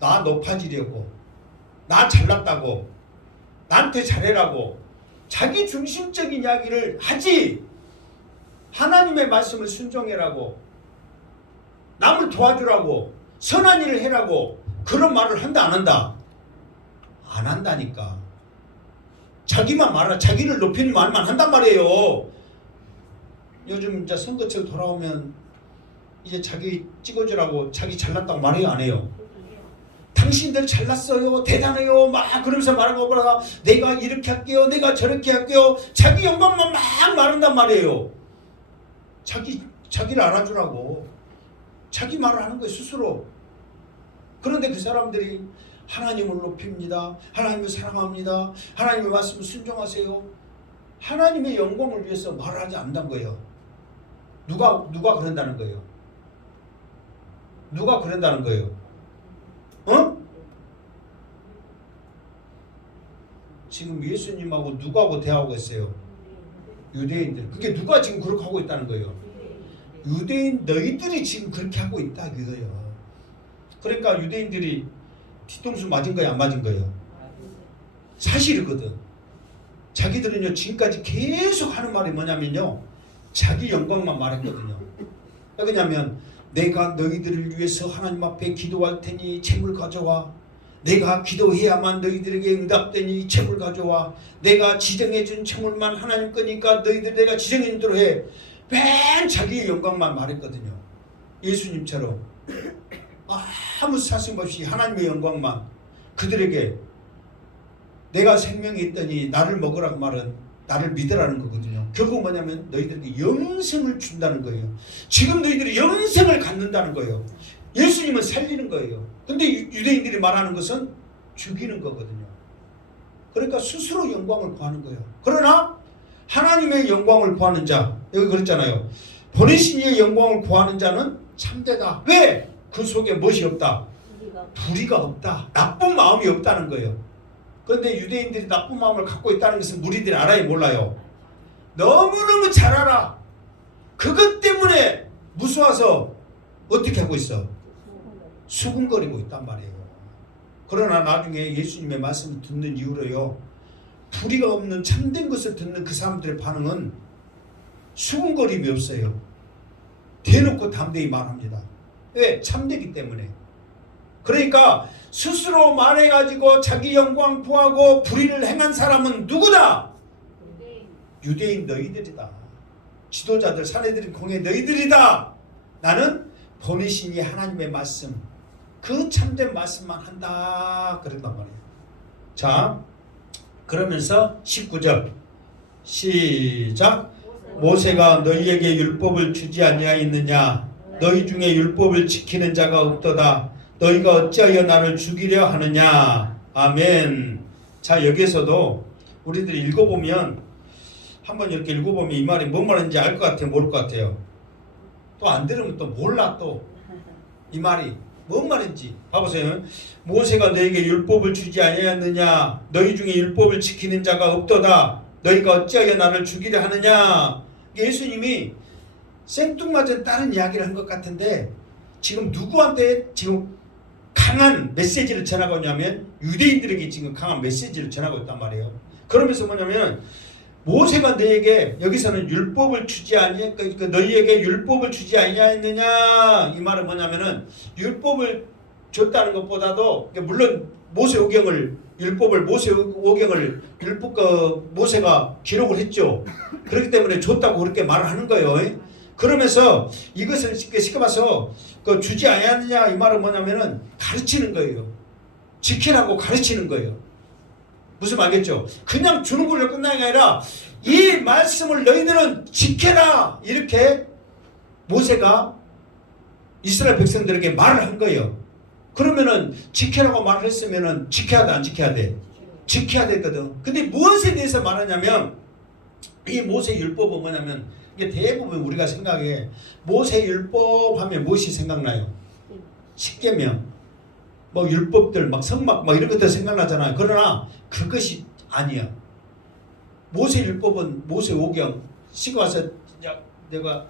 나 높아지려고, 나 잘났다고, 나한테 잘해라고 자기 중심적인 이야기를 하지 하나님의 말씀을 순종해라고 남을 도와주라고 선한 일을 해라고 그런 말을 한다 안 한다? 안 한다니까. 자기만 말하, 자기를 높이는 말만 한단 말이에요. 요즘 이제 선거철 돌아오면 이제 자기 찍어주라고 자기 잘났다고 말해요 안 해요? 당신들 잘났어요 대단해요 막 그러면서 말하고 그러다가 내가 이렇게 할게요 내가 저렇게 할게요 자기 영광만 막 말한단 말이에요. 자기를 알아주라고 자기 말을 하는 거예요 스스로. 그런데 그 사람들이 하나님을 높입니다. 하나님을 사랑합니다. 하나님의 말씀을 순종하세요. 하나님의 영광을 위해서 말을 하지 않는다는 거예요. 누가 그런다는 거예요? 누가 그런다는 거예요? 어? 지금 예수님하고 누구하고 대화하고 있어요? 유대인들. 그게 누가 지금 그렇게 하고 있다는 거예요? 유대인 너희들이 지금 그렇게 하고 있다 그거예요. 그러니까 유대인들이 뒤통수 맞은 거야 안 맞은 거예요? 사실이거든. 자기들은요 지금까지 계속 하는 말이 뭐냐면요 자기 영광만 말했거든요. 왜냐면 내가 너희들을 위해서 하나님 앞에 기도할 테니 채물 가져와. 내가 기도해야만 너희들에게 응답되니 채물 가져와. 내가 지정해준 채물만 하나님 거니까 너희들 내가 지정해준 대로 해. 맨 자기의 영광만 말했거든요. 예수님처럼 아무 사심 없이 하나님의 영광만 그들에게 내가 생명이 있더니 나를 먹으라고 말은 나를 믿으라는 거거든요. 결국 뭐냐면 너희들에게 영생을 준다는 거예요. 지금 너희들이 영생을 갖는다는 거예요. 예수님은 살리는 거예요. 근데 유대인들이 말하는 것은 죽이는 거거든요. 그러니까 스스로 영광을 구하는 거예요. 그러나 하나님의 영광을 구하는 자 여기 그랬잖아요. 보내신 이의 영광을 구하는 자는 참되다. 왜? 그 속에 무엇이 없다? 불의가 없다. 나쁜 마음이 없다는 거예요. 그런데 유대인들이 나쁜 마음을 갖고 있다는 것은 무리들이 알아요 몰라요? 너무너무 잘 알아. 그것 때문에 무서워서 어떻게 하고 있어? 수군거리고 있단 말이에요. 그러나 나중에 예수님의 말씀을 듣는 이후로요, 불의가 없는 참된 것을 듣는 그 사람들의 반응은 수군거림이 없어요. 대놓고 담대히 말합니다. 왜? 참되기 때문에. 그러니까 스스로 말해가지고 자기 영광 부하고 불의를 행한 사람은 누구다? 유대인 너희들이다. 지도자들, 사내들인 공예 너희들이다. 나는 보내신 이 하나님의 말씀, 그 참된 말씀만 한다. 그랬단 말이에요. 자, 그러면서 19절 시작. 모세가 너희에게 율법을 주지 아니하였느냐? 너희 중에 율법을 지키는 자가 없도다. 너희가 어찌하여 나를 죽이려 하느냐? 아멘. 자, 여기에서도 우리들이 읽어보면, 한번 이렇게 읽어보면 이 말이 뭔 말인지 알 것 같아요? 모를 것 같아요? 또 안 들으면 또 몰라. 또 이 말이 뭔 말인지 봐보세요. 모세가 너에게 율법을 주지 아니하였느냐? 너희 중에 율법을 지키는 자가 없도다. 너희가 어찌하여 나를 죽이려 하느냐? 예수님이 생뚱맞은 다른 이야기를 한 것 같은데, 지금 누구한테 지금 강한 메시지를 전하고 있냐면 유대인들에게 지금 강한 메시지를 전하고 있단 말이에요. 그러면서 뭐냐면, 모세가 너에게, 여기서는 율법을 주지 아니, 너희에게 율법을 주지 아니하였느냐? 이 말은 뭐냐면은, 율법을 줬다는 것보다도, 물론 모세오경을, 율법을, 모세오경을 모세가 기록을 했죠. 그렇기 때문에 줬다고 그렇게 말을 하는 거예요. 그러면서 이것을 쉽게 봐서 주지 아니하느냐, 이 말은 뭐냐면은 가르치는 거예요. 지키라고 가르치는 거예요. 무슨 말겠죠? 그냥 주는 걸로 끝나는 게 아니라 이 말씀을 너희들은 지켜라, 이렇게 모세가 이스라엘 백성들에게 말을 한 거예요. 그러면은 지켜라고 말을 했으면은 지켜야 돼, 안 지켜야 돼? 지켜야 되거든. 근데 무엇에 대해서 말하냐면, 이 모세 율법은 뭐냐면, 이게 대부분 우리가 생각해, 모세 율법 하면 무엇이 생각나요? 십계명, 뭐 율법들, 막 성막, 막 이런 것들 생각나잖아요. 그러나 그것이 아니야. 모세 율법은 모세오경, 시가 와서 내가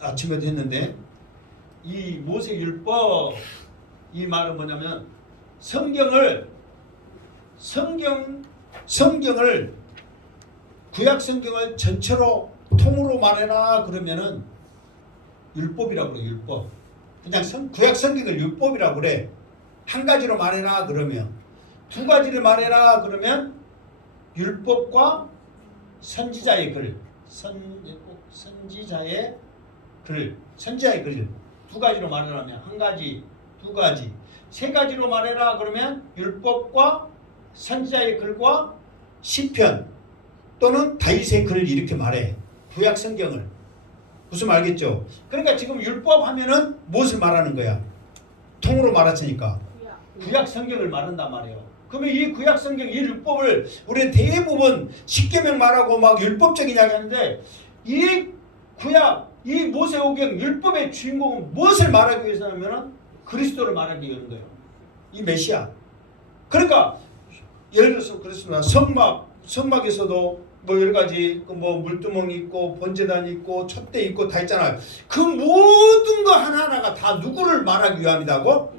아침에도 했는데, 이 모세 율법, 이 말은 뭐냐면 성경을 구약 성경을 전체로 통으로 말해라 그러면은 율법이라고 그래. 율법. 그냥 구약 성경을 율법이라고 그래. 한 가지로 말해라 그러면, 두 가지를 말해라 그러면 율법과 선지자의 글, 선지자의 글 두 가지로 말하라면 한 가지, 두 가지, 세 가지로 말해라 그러면 율법과 선지자의 글과 시편 또는 다윗의 글을 이렇게 말해. 구약 성경을. 무슨 말겠죠? 그러니까 지금 율법 하면은 무엇을 말하는 거야? 통으로 말했으니까 구약 성경을 말한단 말이에요. 그러면 이 구약 성경, 이 율법을 우리는 대부분 십계명 말하고 막 율법적인 이야기 하는데, 이 구약, 이 모세오경 율법의 주인공은 무엇을 말하기 위해서냐면 그리스도를 말하기 위한 거예요. 이 메시아. 그러니까 예를 들어서 그렇습니다. 성막에서도 뭐 여러 가지 뭐 물두멍이 있고 번제단이 있고 촛대 있고 다 있잖아요. 그 모든 거 하나하나가 다 누구를 말하기 위함이라고?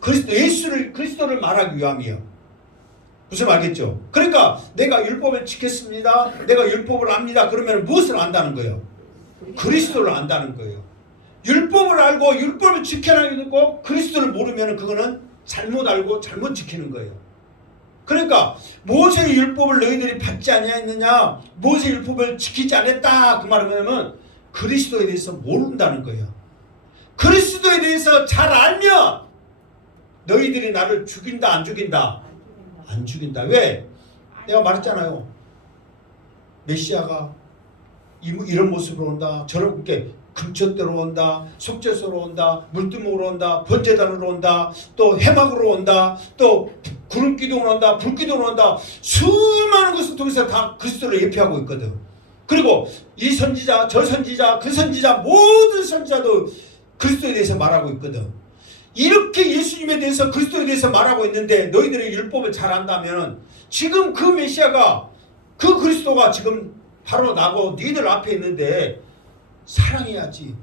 그리스도를 말하기 위함이에요. 무슨 말겠죠? 그러니까 내가 율법을 지켰습니다, 내가 율법을 압니다, 그러면 무엇을 안다는 거예요? 그리스도를 안다는 거예요. 율법을 알고 율법을 지켜나가고 그리스도를 모르면 그거는 잘못 알고 잘못 지키는 거예요. 그러니까 모세의 율법을 너희들이 받지 아니하였느냐, 모세의 율법을 지키지 않았다, 그 말은 뭐냐면 그리스도에 대해서 모른다는 거예요. 그리스도에 대해서 잘 알면 너희들이 나를 죽인다, 안 죽인다? 안 죽인다. 왜? 내가 말했잖아요. 메시아가 이런 모습으로 온다, 저렇게 금천대로 온다, 속죄소로 온다, 물두멍으로 온다, 번제단으로 온다, 또 해막으로 온다, 또 구름기둥으로 온다, 불기둥으로 온다. 수많은 것을 통해서 다 그리스도를 예표하고 있거든. 그리고 이 선지자, 저 선지자, 그 선지자, 모든 선지자도 그리스도에 대해서 말하고 있거든. 이렇게 예수님에 대해서, 그리스도에 대해서 말하고 있는데 너희들이 율법을 잘 안다면 지금 그 메시아가, 그 그리스도가 지금 바로 나고 니들 앞에 있는데 사랑해야지,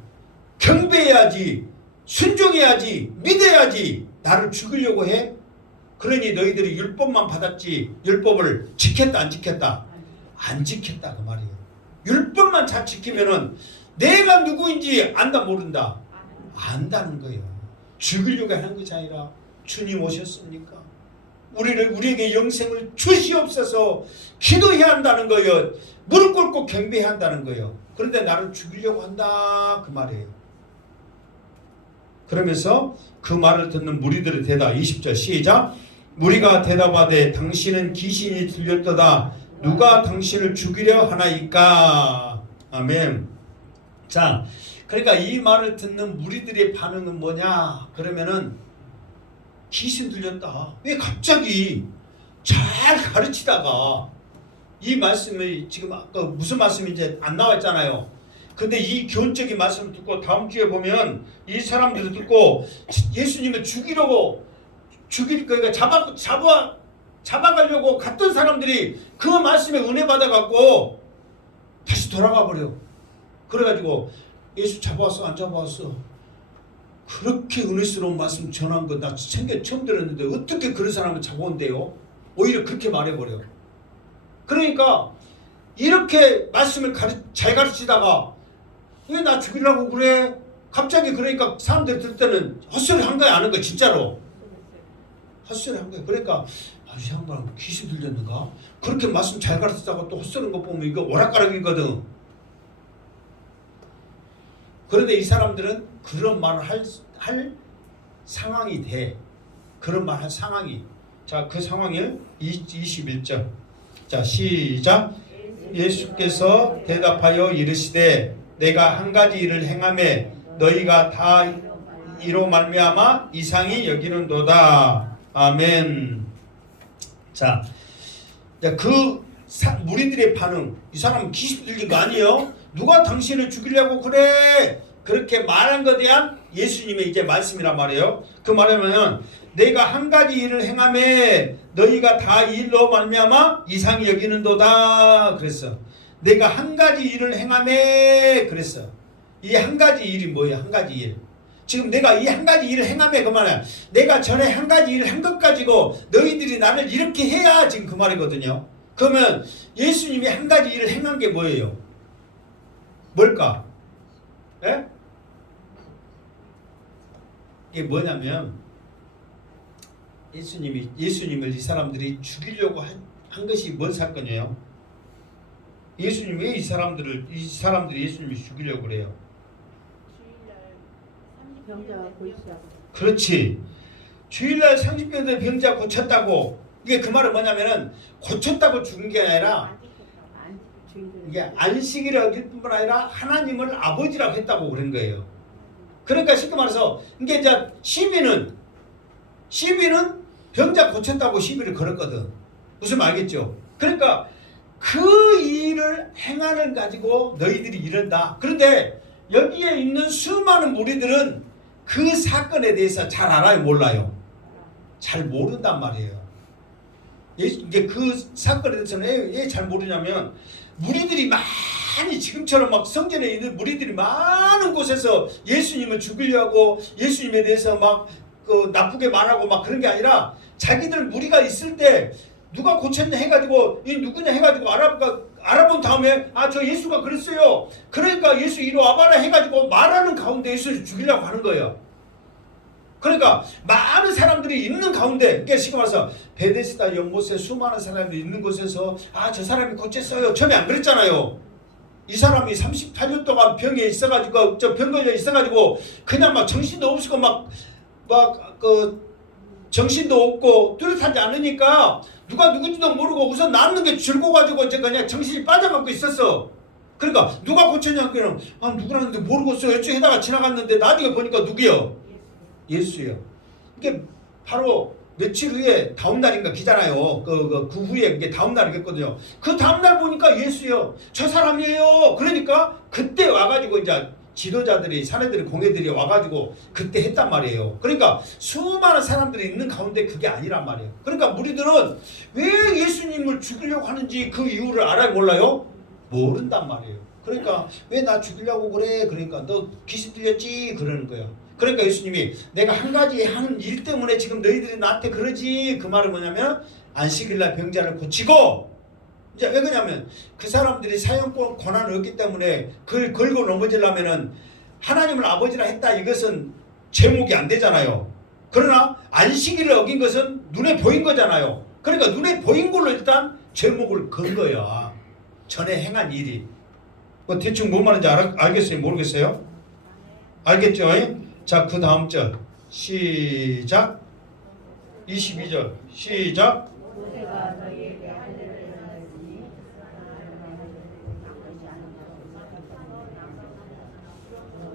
경배해야지, 순종해야지, 믿어야지. 나를 죽이려고 해? 그러니 너희들이 율법만 받았지 율법을 지켰다 안 지켰다? 안 지켰다 그 말이에요. 율법만 잘 지키면은 내가 누구인지 안다 모른다? 안다는 거예요. 죽이려고 하는 것이 아니라 주님 오셨습니까? 우리에게 영생을 주시옵소서 기도해야 한다는 거예요. 무릎 꿇고 경배해야 한다는 거예요. 그런데 나를 죽이려고 한다 그 말이에요. 그러면서 그 말을 듣는 무리들의 대답 20절 시작. 무리가 대답하되 당신은 귀신이 들렸도다. 누가 당신을 죽이려 하나이까? 아멘. 자, 그러니까 이 말을 듣는 무리들의 반응은 뭐냐? 그러면은 귀신 들렸다. 왜 갑자기 잘 가르치다가 이 말씀이 지금 아까 무슨 말씀인지 안 나왔잖아요. 근데 이 교훈적인 말씀을 듣고 다음 주에 보면 이 사람들을 듣고 예수님을 죽이려고 그러니까 잡아가려고 갔던 사람들이 그 말씀에 은혜 받아갖고 다시 돌아가 버려. 그래가지고 예수 잡아왔어 안 잡아왔어? 그렇게 은혜스러운 말씀 전한 거 나 처음 들었는데 어떻게 그런 사람을 잡아온대요? 오히려 그렇게 말해버려. 그러니까 이렇게 말씀을 잘 가르치다가 왜 나 죽이려고 그래? 갑자기 그러니까 사람들이 들 때는 헛소리 한 거야 안 한 거야 진짜로? 헛소리 한 거야. 그러니까 이 양반 귀신 들렸는가? 그렇게 말씀 잘 가르치다가 또 헛소리인 거 보면 이거 오락가락이거든. 그런데 이 사람들은 그런 말을 할 상황이 돼. 그런 말 할 상황이. 자, 그 상황을 21절. 자, 시작. 예수께서 대답하여 이르시되 내가 한 가지 일을 행하매 너희가 다 이로 말미암아 이상히 여기는도다. 아멘. 자, 그 무리들의 반응. 이 사람은 귀신 들린 거 아니에요? 누가 당신을 죽이려고 그래? 그렇게 말한 것에 대한 예수님의 이제 말씀이란 말이에요. 그 말하면 내가 한 가지 일을 행하매 너희가 다 일로 말미암아 이상히 여기는도다. 그랬어. 내가 한 가지 일을 행하매 그랬어. 이 한 가지 일이 뭐예요? 한 가지 일. 지금 내가 이 한 가지 일을 행하매 그 말이야. 내가 전에 한 가지 일을 한 것 가지고 너희들이 나를 이렇게 해야 지금 그 말이거든요. 그러면 예수님이 한 가지 일을 행한 게 뭐예요? 뭘까? 예? 이게 뭐냐면 예수님을 이 사람들이 죽이려고 한 것이 뭔 사건이에요? 예수님 왜 이 사람들이 예수님을 죽이려고 그래요? 병자가 고치라고. 그렇지. 주일날 30여 대 병자 고쳤다고. 이게 그 말은 뭐냐면은 고쳤다고 죽은 게 아니라 이게 안식일을 어길 뿐만 아니라 하나님을 아버지라고 했다고 그런 거예요. 그러니까 쉽게 말해서 이게 이제 시비는 병자 고쳤다고 시비를 걸었거든. 무슨 말 알겠죠? 그러니까 그 일을 행하는 가지고 너희들이 이런다. 그런데 여기에 있는 수많은 무리들은 그 사건에 대해서 잘 알아요, 몰라요? 잘 모른단 말이에요. 이게 그 사건에 대해서는 왜 잘 모르냐면 무리들이 많이 지금처럼 막 성전에 있는 무리들이 많은 곳에서 예수님을 죽이려고 예수님에 대해서 막 그 나쁘게 말하고 막 그런 게 아니라 자기들 무리가 있을 때 누가 고쳤냐 해가지고 이 누구냐 해가지고 알아본 다음에 저 예수가 그랬어요. 그러니까 예수 이리 와봐라 해가지고 말하는 가운데 예수를 죽이려고 하는 거예요. 그러니까 많은 사람들이 있는 가운데 그러니까 지금 와서 베데스다 연못에 수많은 사람들이 있는 곳에서 저 사람이 고쳤어요. 처음에 안 그랬잖아요. 이 사람이 38년 동안 병에 있어가지고 병 걸려 있어가지고 그냥 막 정신도 없고 막 정신도 없고 뚜렷하지 않으니까 누가 누군지도 모르고 우선 낫는 게 즐거워가지고 제가 그냥 정신이 빠져갖고 있었어. 그러니까 누가 고쳤냐 그냥 누구라는데 모르겠어요. 이쪽 해다가 지나갔는데 나중에 보니까 누구요? 예수요. 이게 바로 며칠 후에 다음 날인가 기잖아요. 그 후에 이게 다음 날이겠거든요. 그 다음 날 보니까 예수요. 저 사람이에요. 그러니까 그때 와가지고 이제 지도자들이 사내들이 공회들이 와가지고 그때 했단 말이에요. 그러니까 수많은 사람들이 있는 가운데 그게 아니란 말이에요. 그러니까 무리들은 왜 예수님을 죽이려고 하는지 그 이유를 알아요 몰라요? 모른단 말이에요. 그러니까 왜 나 죽이려고 그래? 그러니까 너 귀신 들렸지? 그러는 거야. 그러니까 예수님이 내가 한 가지 한 일 때문에 지금 너희들이 나한테 그러지. 그 말은 뭐냐면 안식일날 병자를 고치고, 이제 왜 그러냐면 그 사람들이 사형권 권한을 얻기 때문에 그걸 걸고 넘어지려면은 하나님을 아버지라 했다, 이것은 제목이 안 되잖아요. 그러나 안식일을 어긴 것은 눈에 보인 거잖아요. 그러니까 눈에 보인 걸로 일단 제목을 건 거야. 전에 행한 일이. 뭐 대충 뭔 말인지 알겠어요? 모르겠어요? 알겠죠? 자, 그 다음 절 시작. 22절 시작. 모세가 너희에게 할 일을 행하였으니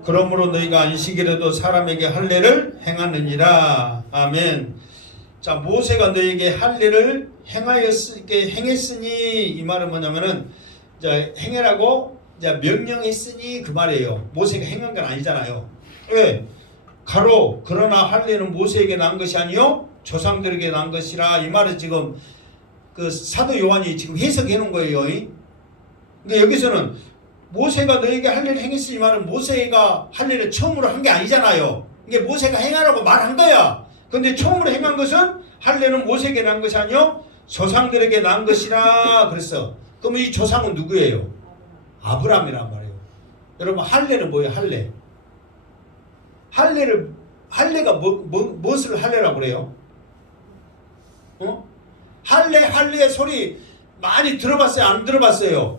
그러므로 너희가 안식일에도 사람에게 할례를 행하느니라. 아멘. 자, 모세가 너희에게 할례를 행했으니, 이 말은 뭐냐면은 이제 행해라고 이제 명령했으니 그 말이에요. 모세가 행한 건 아니잖아요. 왜? 가로 그러나 할례는 모세에게 난 것이 아니요 조상들에게 난 것이라. 이 말은 지금 그 사도 요한이 지금 해석해 놓은 거예요. 근데 여기서는 모세가 너에게 할례를 행했으니, 말은 모세가 할례를 처음으로 한 게 아니잖아요. 이게 모세가 행하라고 말한 거야. 근데 처음으로 행한 것은 할례는 모세에게 난 것이 아니요 조상들에게 난 것이라 그랬어. 그러면 이 조상은 누구예요? 아브라함이란 말이에요. 여러분, 할례는 뭐예요? 할례가 무엇을 할례라고 그래요? 할례 소리 많이 들어봤어요? 안 들어봤어요?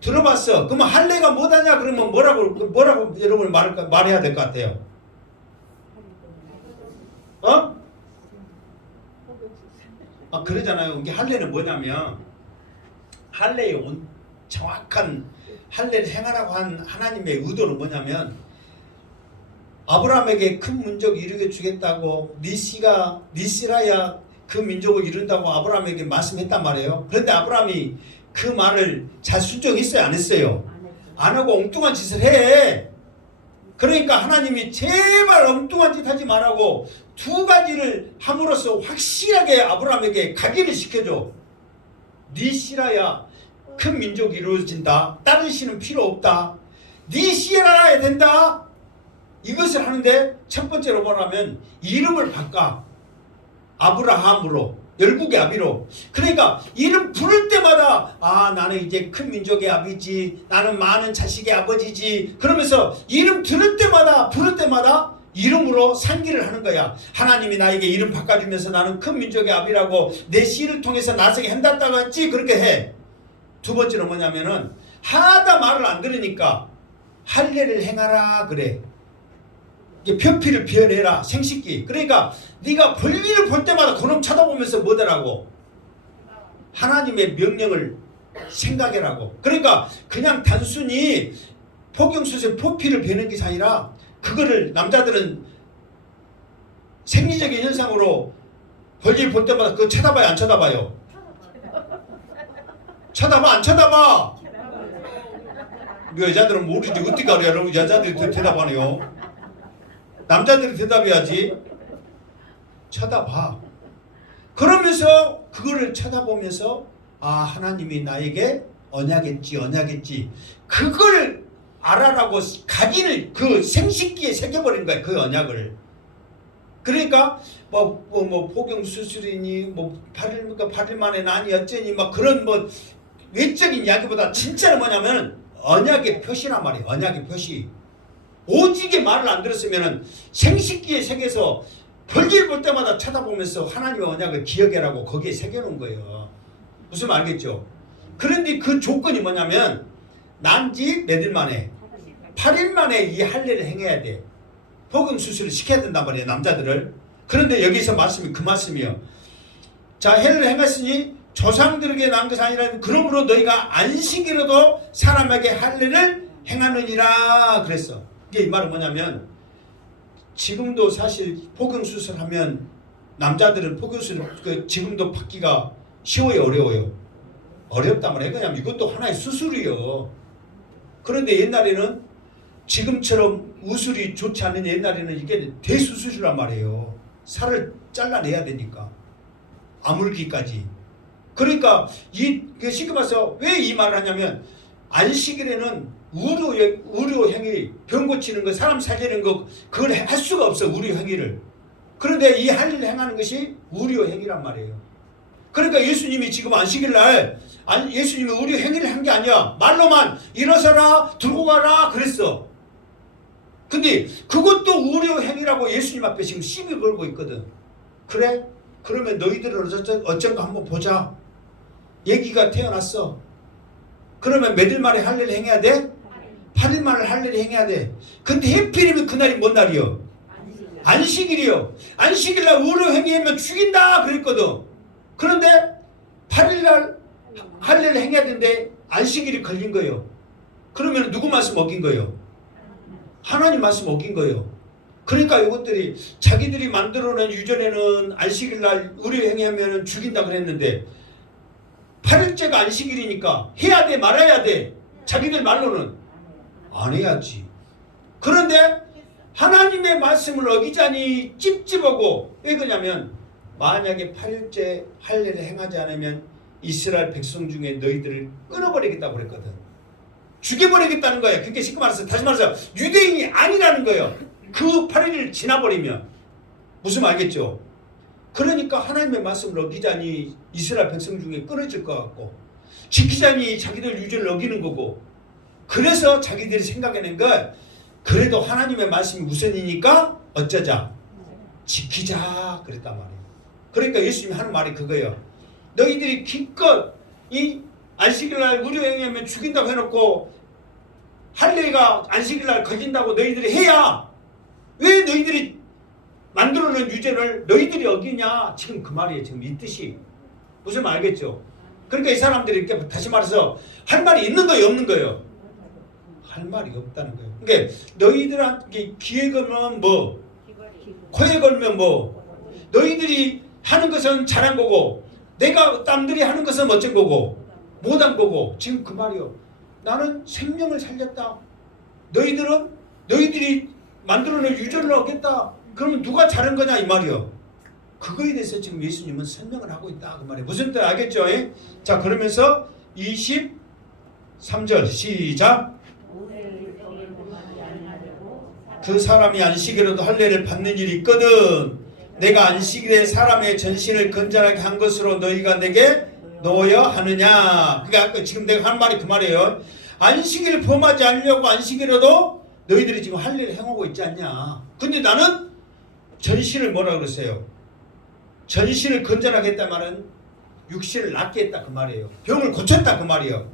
들어봤어. 그러면 할례가 뭐다냐? 그러면 뭐라고 여러분 말해야 될 것 같아요? 그러잖아요. 이게 할례는 뭐냐면, 할례의 정확한 할례를 행하라고 한 하나님의 의도는 뭐냐면, 아브라함에게 큰 민족을 이루게 주겠다고, 니시라야 그 민족을 이룬다고 아브라함에게 말씀했단 말이에요. 그런데 아브라함이 그 말을 잘 순종했어요? 안 했어요? 안 하고 엉뚱한 짓을 해. 그러니까 하나님이 제발 엉뚱한 짓 하지 말라고 두 가지를 함으로써 확실하게 아브라함에게 각인을 시켜줘. 네 씨라야 큰 민족이 이루어진다. 다른 씨는 필요 없다. 네 씨라야 된다. 이것을 하는데 첫 번째로 뭐라면 이름을 바꿔. 아브라함으로, 열국의 아비로. 그러니까 이름 부를 때마다 나는 이제 큰 민족의 아비지, 나는 많은 자식의 아버지지, 그러면서 이름 들을 때마다 부를 때마다 이름으로 상기를 하는 거야. 하나님이 나에게 이름 바꿔주면서 나는 큰 민족의 아비라고 내 씨를 통해서 나서게 한다고 했지. 그렇게 해. 두 번째는 뭐냐면은 하다 말을 안 들으니까 할례를 행하라 그래. 표피를 비워내라. 생식기. 그러니까 네가 볼일을 볼 때마다 그놈 쳐다보면서 뭐더라고? 하나님의 명령을 생각해라고. 그러니까 그냥 단순히 포경수술 표피를 베는 게 아니라, 그거를 남자들은 생리적인 현상으로 볼일 볼 때마다 그거 쳐다봐요? 안 쳐다봐요? 쳐다봐? 안 쳐다봐? 여자들은 모르지. 어떻게 알아요? 여러분, 여자들이 더 대답하네요. 남자들이 대답해야지. 쳐다봐. 그러면서 그거를 쳐다보면서 하나님이 나에게 언약했지. 그걸 알아라고 각인을 그 생식기에 새겨버린 거야. 그 언약을. 그러니까 포경 수술이니 8일 만에 난이 어쩌니 그런 외적인 이야기보다 진짜는 뭐냐면 언약의 표시란 말이에요. 언약의 표시. 오직의 말을 안 들었으면 생식기에 새겨서 볼일 볼 때마다 쳐다보면서 하나님의 언약을 기억해라고 거기에 새겨놓은 거예요. 무슨 말 알겠죠? 그런데 그 조건이 뭐냐면 난지 몇 일 만에? 8일 만에 이 할례를 행해야 돼. 복음 수술을 시켜야 된단 말이에요. 남자들을. 그런데 여기서 말씀이 그 말씀이요. 자, 할례를 행했으니 조상들에게 난 것이 아니라 그러므로 너희가 안식일에도 사람에게 할례를 행하느니라 그랬어. 이게 이 말은 뭐냐면, 지금도 사실 포경수술하면 남자들은 포경수술 지금도 받기가 쉬워요, 어려워요? 어렵단 말이에요. 왜냐면 이것도 하나의 수술이요. 그런데 옛날에는 지금처럼 우술이 좋지 않은 옛날에는 이게 대수술이란 말이에요. 살을 잘라내야 되니까. 아물기까지. 그러니까 쉽게 말해서 왜 이 말을 하냐면, 안식일에는 의료 행위, 병 고치는 거, 사람 살리는 거, 그걸 할 수가 없어, 의료 행위를. 그런데 이 할 일을 행하는 것이 의료 행위란 말이에요. 그러니까 예수님이 지금 안식일 날 예수님이 의료 행위를 한 게 아니야. 말로만 일어서라, 들고 가라 그랬어. 근데 그것도 의료 행위라고 예수님 앞에 지금 시비 걸고 있거든. 그래? 그러면 너희들은 어쩐가 한번 보자. 얘기가 태어났어. 그러면 몇 일 만에 할 일을 행해야 돼? 8일 만에 할 일을 행해야 돼. 근데 해필이면 그날이 뭔 날이요? 안식일이요. 안식일 날 의료 행위하면 죽인다 그랬거든. 그런데 8일 날 할 일을 행해야 되는데 안식일이 걸린 거예요. 그러면 누구 말씀 어긴 거예요? 하나님 말씀 어긴 거예요. 그러니까 이것들이 자기들이 만들어낸 유전에는 안식일 날 의료 행위하면 죽인다 그랬는데 8일째가 안식일이니까 해야 돼 말아야 돼. 자기들 말로는 안 해야지. 그런데 하나님의 말씀을 어기자니 찝찝하고 왜 그러냐면 만약에 8일째 할 일을 행하지 않으면 이스라엘 백성 중에 너희들을 끊어버리겠다고 그랬거든. 죽여버리겠다는 거예요. 그게 쉽게 말해서 다시 말해서 유대인이 아니라는 거예요. 그 8일을 지나버리면. 무슨 말 알겠죠? 그러니까 하나님의 말씀을 어기자니 이스라엘 백성 중에 끊어질 것 같고 지키자니 자기들 유죄를 어기는 거고 그래서 자기들이 생각해낸 걸 그래도 하나님의 말씀이 우선이니까 어쩌자? 지키자 그랬단 말이에요. 그러니까 예수님이 하는 말이 그거예요. 너희들이 기껏 이 안식일날 의료행위하면 죽인다고 해놓고 할례가 안식일날 걸린다고 너희들이 해야 왜 너희들이 만들어놓은 유죄를 너희들이 어기냐? 지금 그 말이에요. 지금 이 뜻이. 무슨 말 알겠죠? 그러니까 이 사람들이 이렇게 다시 말해서 할 말이 있는 거예요? 없는 거예요? 할 말이 없다는 거예요. 그러니까 너희들한테 귀에 걸면 뭐? 코에 걸면 뭐? 너희들이 하는 것은 잘한 거고 내가 남들이 하는 것은 어쩐 거고 못한 거고 지금 그 말이요. 나는 생명을 살렸다. 너희들이 만들어낸 유전을 얻겠다. 그러면 누가 잘한 거냐 이 말이요. 그거에 대해서 지금 예수님은 설명을 하고 있다 그 말이에요. 무슨 뜻 알겠죠? 자 그러면서 23절 시작. 그 사람이 안식일에도 할례를 받는 일이 있거든. 내가 안식일에 사람의 전신을 건전하게 한 것으로 너희가 내게 놓아야 하느냐. 그러니까 지금 내가 한 말이 그 말이에요. 안식일을 범하지 않으려고 안식일에도 너희들이 지금 할례를 행하고 있지 않냐. 근데 나는 전신을 뭐라 그랬어요? 전신을 건전하게 했단 말은 육신을 낫게 했다 그 말이에요. 병을 고쳤다 그 말이에요.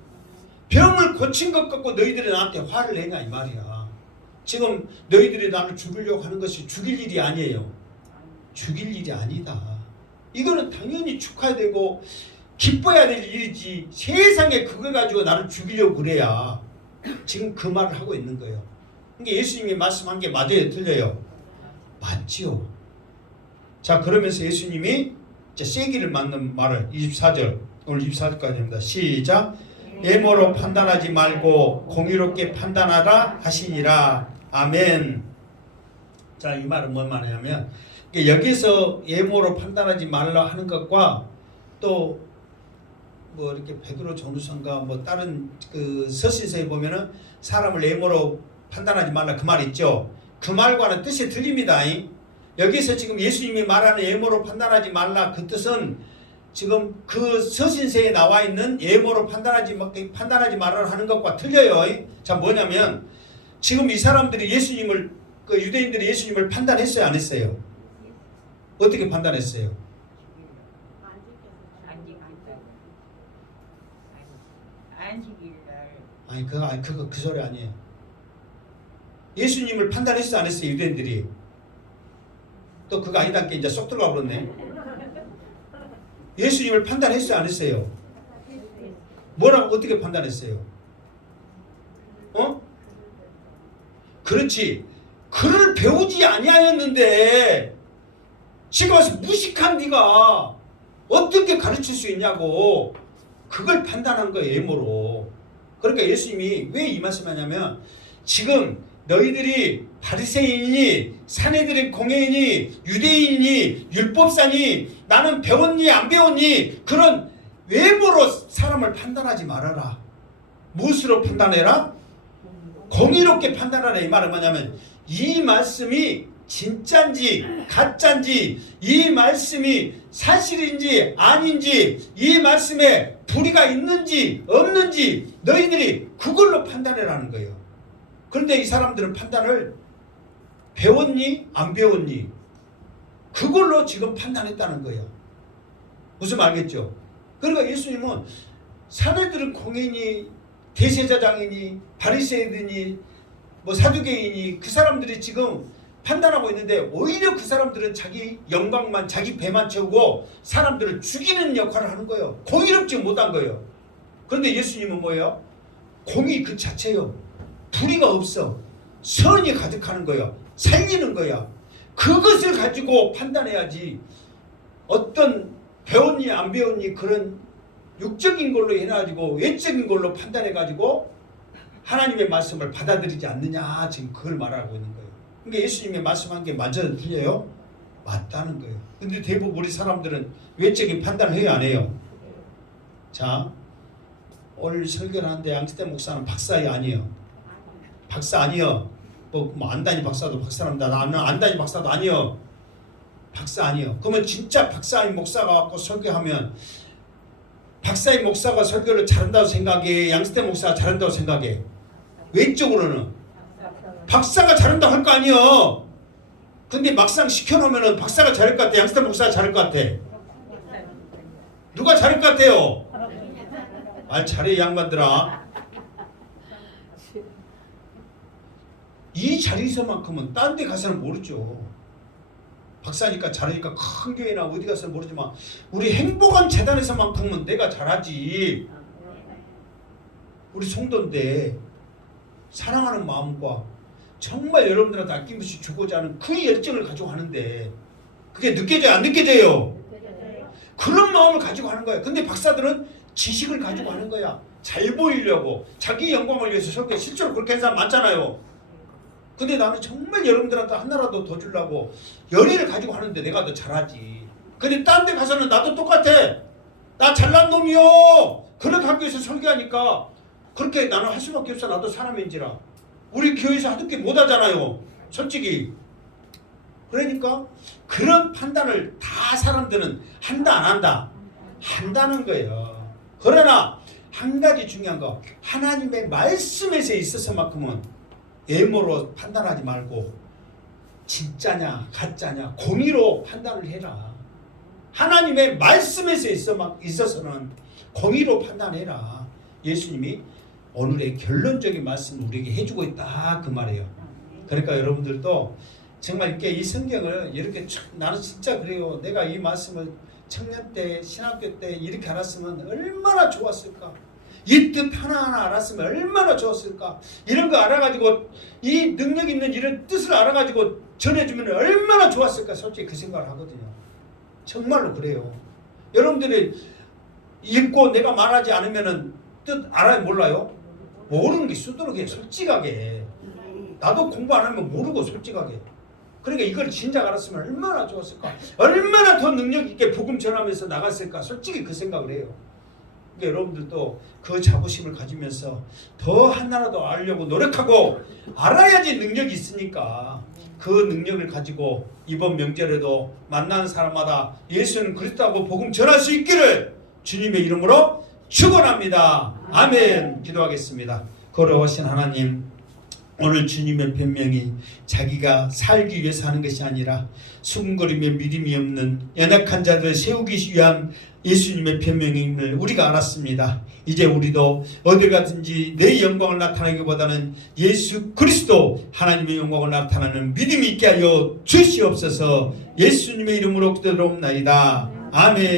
병을 고친 것 갖고 너희들이 나한테 화를 내냐 이 말이야. 지금 너희들이 나를 죽이려고 하는 것이 죽일 일이 아니에요. 죽일 일이 아니다. 이거는 당연히 축하해야 되고 기뻐해야 될 일이지 세상에 그걸 가지고 나를 죽이려고 그래야 지금 그 말을 하고 있는 거예요. 그러니까 예수님이 말씀한 게 맞아요? 틀려요? 맞지요. 자 그러면서 예수님이 세기를 맞는 말을 24절 오늘 24절까지입니다. 시작. 예모로 판단하지 말고 공의롭게 판단하라 하시니라. 아멘. 자 이 말은 뭔 말이냐면 여기서 예모로 판단하지 말라 하는 것과 또 뭐 이렇게 베드로 전후서인가 뭐 다른 그 서신서에 보면은 사람을 예모로 판단하지 말라 그 말 있죠. 그 말과는 뜻이 틀립니다. 여기서 지금 예수님이 말하는 예모로 판단하지 말라 그 뜻은 지금 그 서신서에 나와 있는 예모로 판단하지 말라 하는 것과 틀려요. 자 뭐냐면 지금 이 사람들이 예수님을 그 유대인들이 예수님을 판단했어요 안 했어요? 어떻게 판단했어요? 아니 그거 그 소리 아니에요. 예수님을 판단했어 안 했어요 유대인들이? 또 그거 아니다니까 이제 쏙 들어가 버렸네. 예수님을 판단했어 안 했어요? 뭐라고 어떻게 판단했어요? 그렇지. 글을 배우지 아니하였는데 지금 와서 무식한 네가 어떻게 가르칠 수 있냐고 그걸 판단한 거예요 예모로. 그러니까 예수님이 왜 이 말씀하냐면 지금 너희들이 바리새인이니 사내들의 공회이니 유대인이니 율법사니 나는 배웠니 안 배웠니 그런 외모로 사람을 판단하지 말아라. 무엇으로 판단해라? 공의롭게 판단하라. 이 말은 뭐냐면 이 말씀이 진짠지 가짠지, 이 말씀이 사실인지 아닌지, 이 말씀에 불의가 있는지 없는지 너희들이 그걸로 판단해라는 거예요. 그런데 이 사람들은 판단을 배웠니 안 배웠니 그걸로 지금 판단했다는 거예요. 무슨 알겠죠? 그러니까 예수님은 사내들은 공인이 대제사장이니 바리새인이니 뭐 사두개인이 그 사람들이 지금 판단하고 있는데 오히려 그 사람들은 자기 영광만 자기 배만 채우고 사람들을 죽이는 역할을 하는 거예요. 공의롭지 못한 거예요. 그런데 예수님은 뭐예요? 공의 그 자체예요. 불의가 없어. 선이 가득하는 거예요. 살리는 거야. 그것을 가지고 판단해야지 어떤 배웠니 안 배웠니 그런 육적인 걸로 해가지고 외적인 걸로 판단해가지고 하나님의 말씀을 받아들이지 않느냐 지금 그걸 말하고 있는 거예요. 그러니까 예수님의 말씀한 게 맞아요? 틀려요? 맞다는 거예요. 근데 대부분 우리 사람들은 외적인 판단을 해요 안 해요? 자, 오늘 설교를 하는데 양시대 목사는 박사이 아니에요. 박사 아니요. 뭐 안다니 박사도 박사랍니다. 나는 안다니 박사도 아니요. 박사 아니요. 그러면 진짜 박사인 목사가 갖고 설교하면 박사인 목사가 설교를 잘한다고 생각해? 양시대 목사가 잘한다고 생각해? 외적으로는 박사가 잘한다고 할 거 아니요. 근데 막상 시켜놓으면 박사가 잘할 것 같아? 양시대 목사가 잘할 것 같아? 누가 잘할 것 같아요? 말 잘해 이 양반들아. 이 자리에서만큼은 딴 데 가서는 모르죠. 박사니까 잘하니까 큰 교회나 어디 가서는 모르지만 우리 행복한 재단에서만큼은 내가 잘하지. 우리 성도인데 사랑하는 마음과 정말 여러분들한테 아낌없이 주고자 하는 그 열정을 가지고 하는데 그게 느껴져요 안 느껴져요? 그런 마음을 가지고 하는 거야. 근데 박사들은 지식을 가지고 하는 거야. 잘 보이려고 자기 영광을 위해서 설교 실제로 그렇게 하는 사람 많잖아요. 근데 나는 정말 여러분들한테 하나라도 더 주려고 열의를 가지고 하는데 내가 더 잘하지. 근데 딴 데 가서는 나도 똑같아. 나 잘난 놈이요. 그렇게 하기 위해서 설교하니까 그렇게 나는 할 수밖에 없어. 나도 사람인지라. 우리 교회에서 하도 게 못하잖아요. 솔직히. 그러니까 그런 판단을 다 사람들은 한다 안 한다? 한다는 거예요. 그러나 한 가지 중요한 거, 하나님의 말씀에서 있어서만큼은 외모로 판단하지 말고 진짜냐 가짜냐 공의로 판단을 해라. 하나님의 말씀에서 있어서는 공의로 판단해라. 예수님이 오늘의 결론적인 말씀을 우리에게 해주고 있다 그 말이에요. 그러니까 여러분들도 정말 이렇게 이 성경을 이렇게 나는 진짜 그래요. 내가 이 말씀을 청년 때 신학교 때 이렇게 알았으면 얼마나 좋았을까. 이 뜻 하나하나 알았으면 얼마나 좋았을까. 이런 거 알아가지고 이 능력 있는 이런 뜻을 알아가지고 전해주면 얼마나 좋았을까. 솔직히 그 생각을 하거든요. 정말로 그래요. 여러분들이 읽고 내가 말하지 않으면 뜻 알아요 몰라요? 모르는 게 수두룩해. 솔직하게. 나도 공부 안 하면 모르고 솔직하게. 그러니까 이걸 진작 알았으면 얼마나 좋았을까. 얼마나 더 능력 있게 복음 전하면서 나갔을까. 솔직히 그 생각을 해요. 그러니까 여러분들도 그 자부심을 가지면서 더 하나라도 알려고 노력하고 알아야지 능력이 있으니까 그 능력을 가지고 이번 명절에도 만나는 사람마다 예수는 그리스도하고 복음 전할 수 있기를 주님의 이름으로 축원합니다. 아멘. 기도하겠습니다. 거룩하신 하나님, 오늘 주님의 변명이 자기가 살기 위해서 하는 것이 아니라 수군거리며 믿음이 없는 연약한 자들을 세우기 위한 예수님의 변명임을 우리가 알았습니다. 이제 우리도 어디 가든지 내 영광을 나타내기보다는 예수 그리스도 하나님의 영광을 나타내는 믿음이 있게 하여 주시옵소서. 예수님의 이름으로 기도드리옵나이다. 아멘.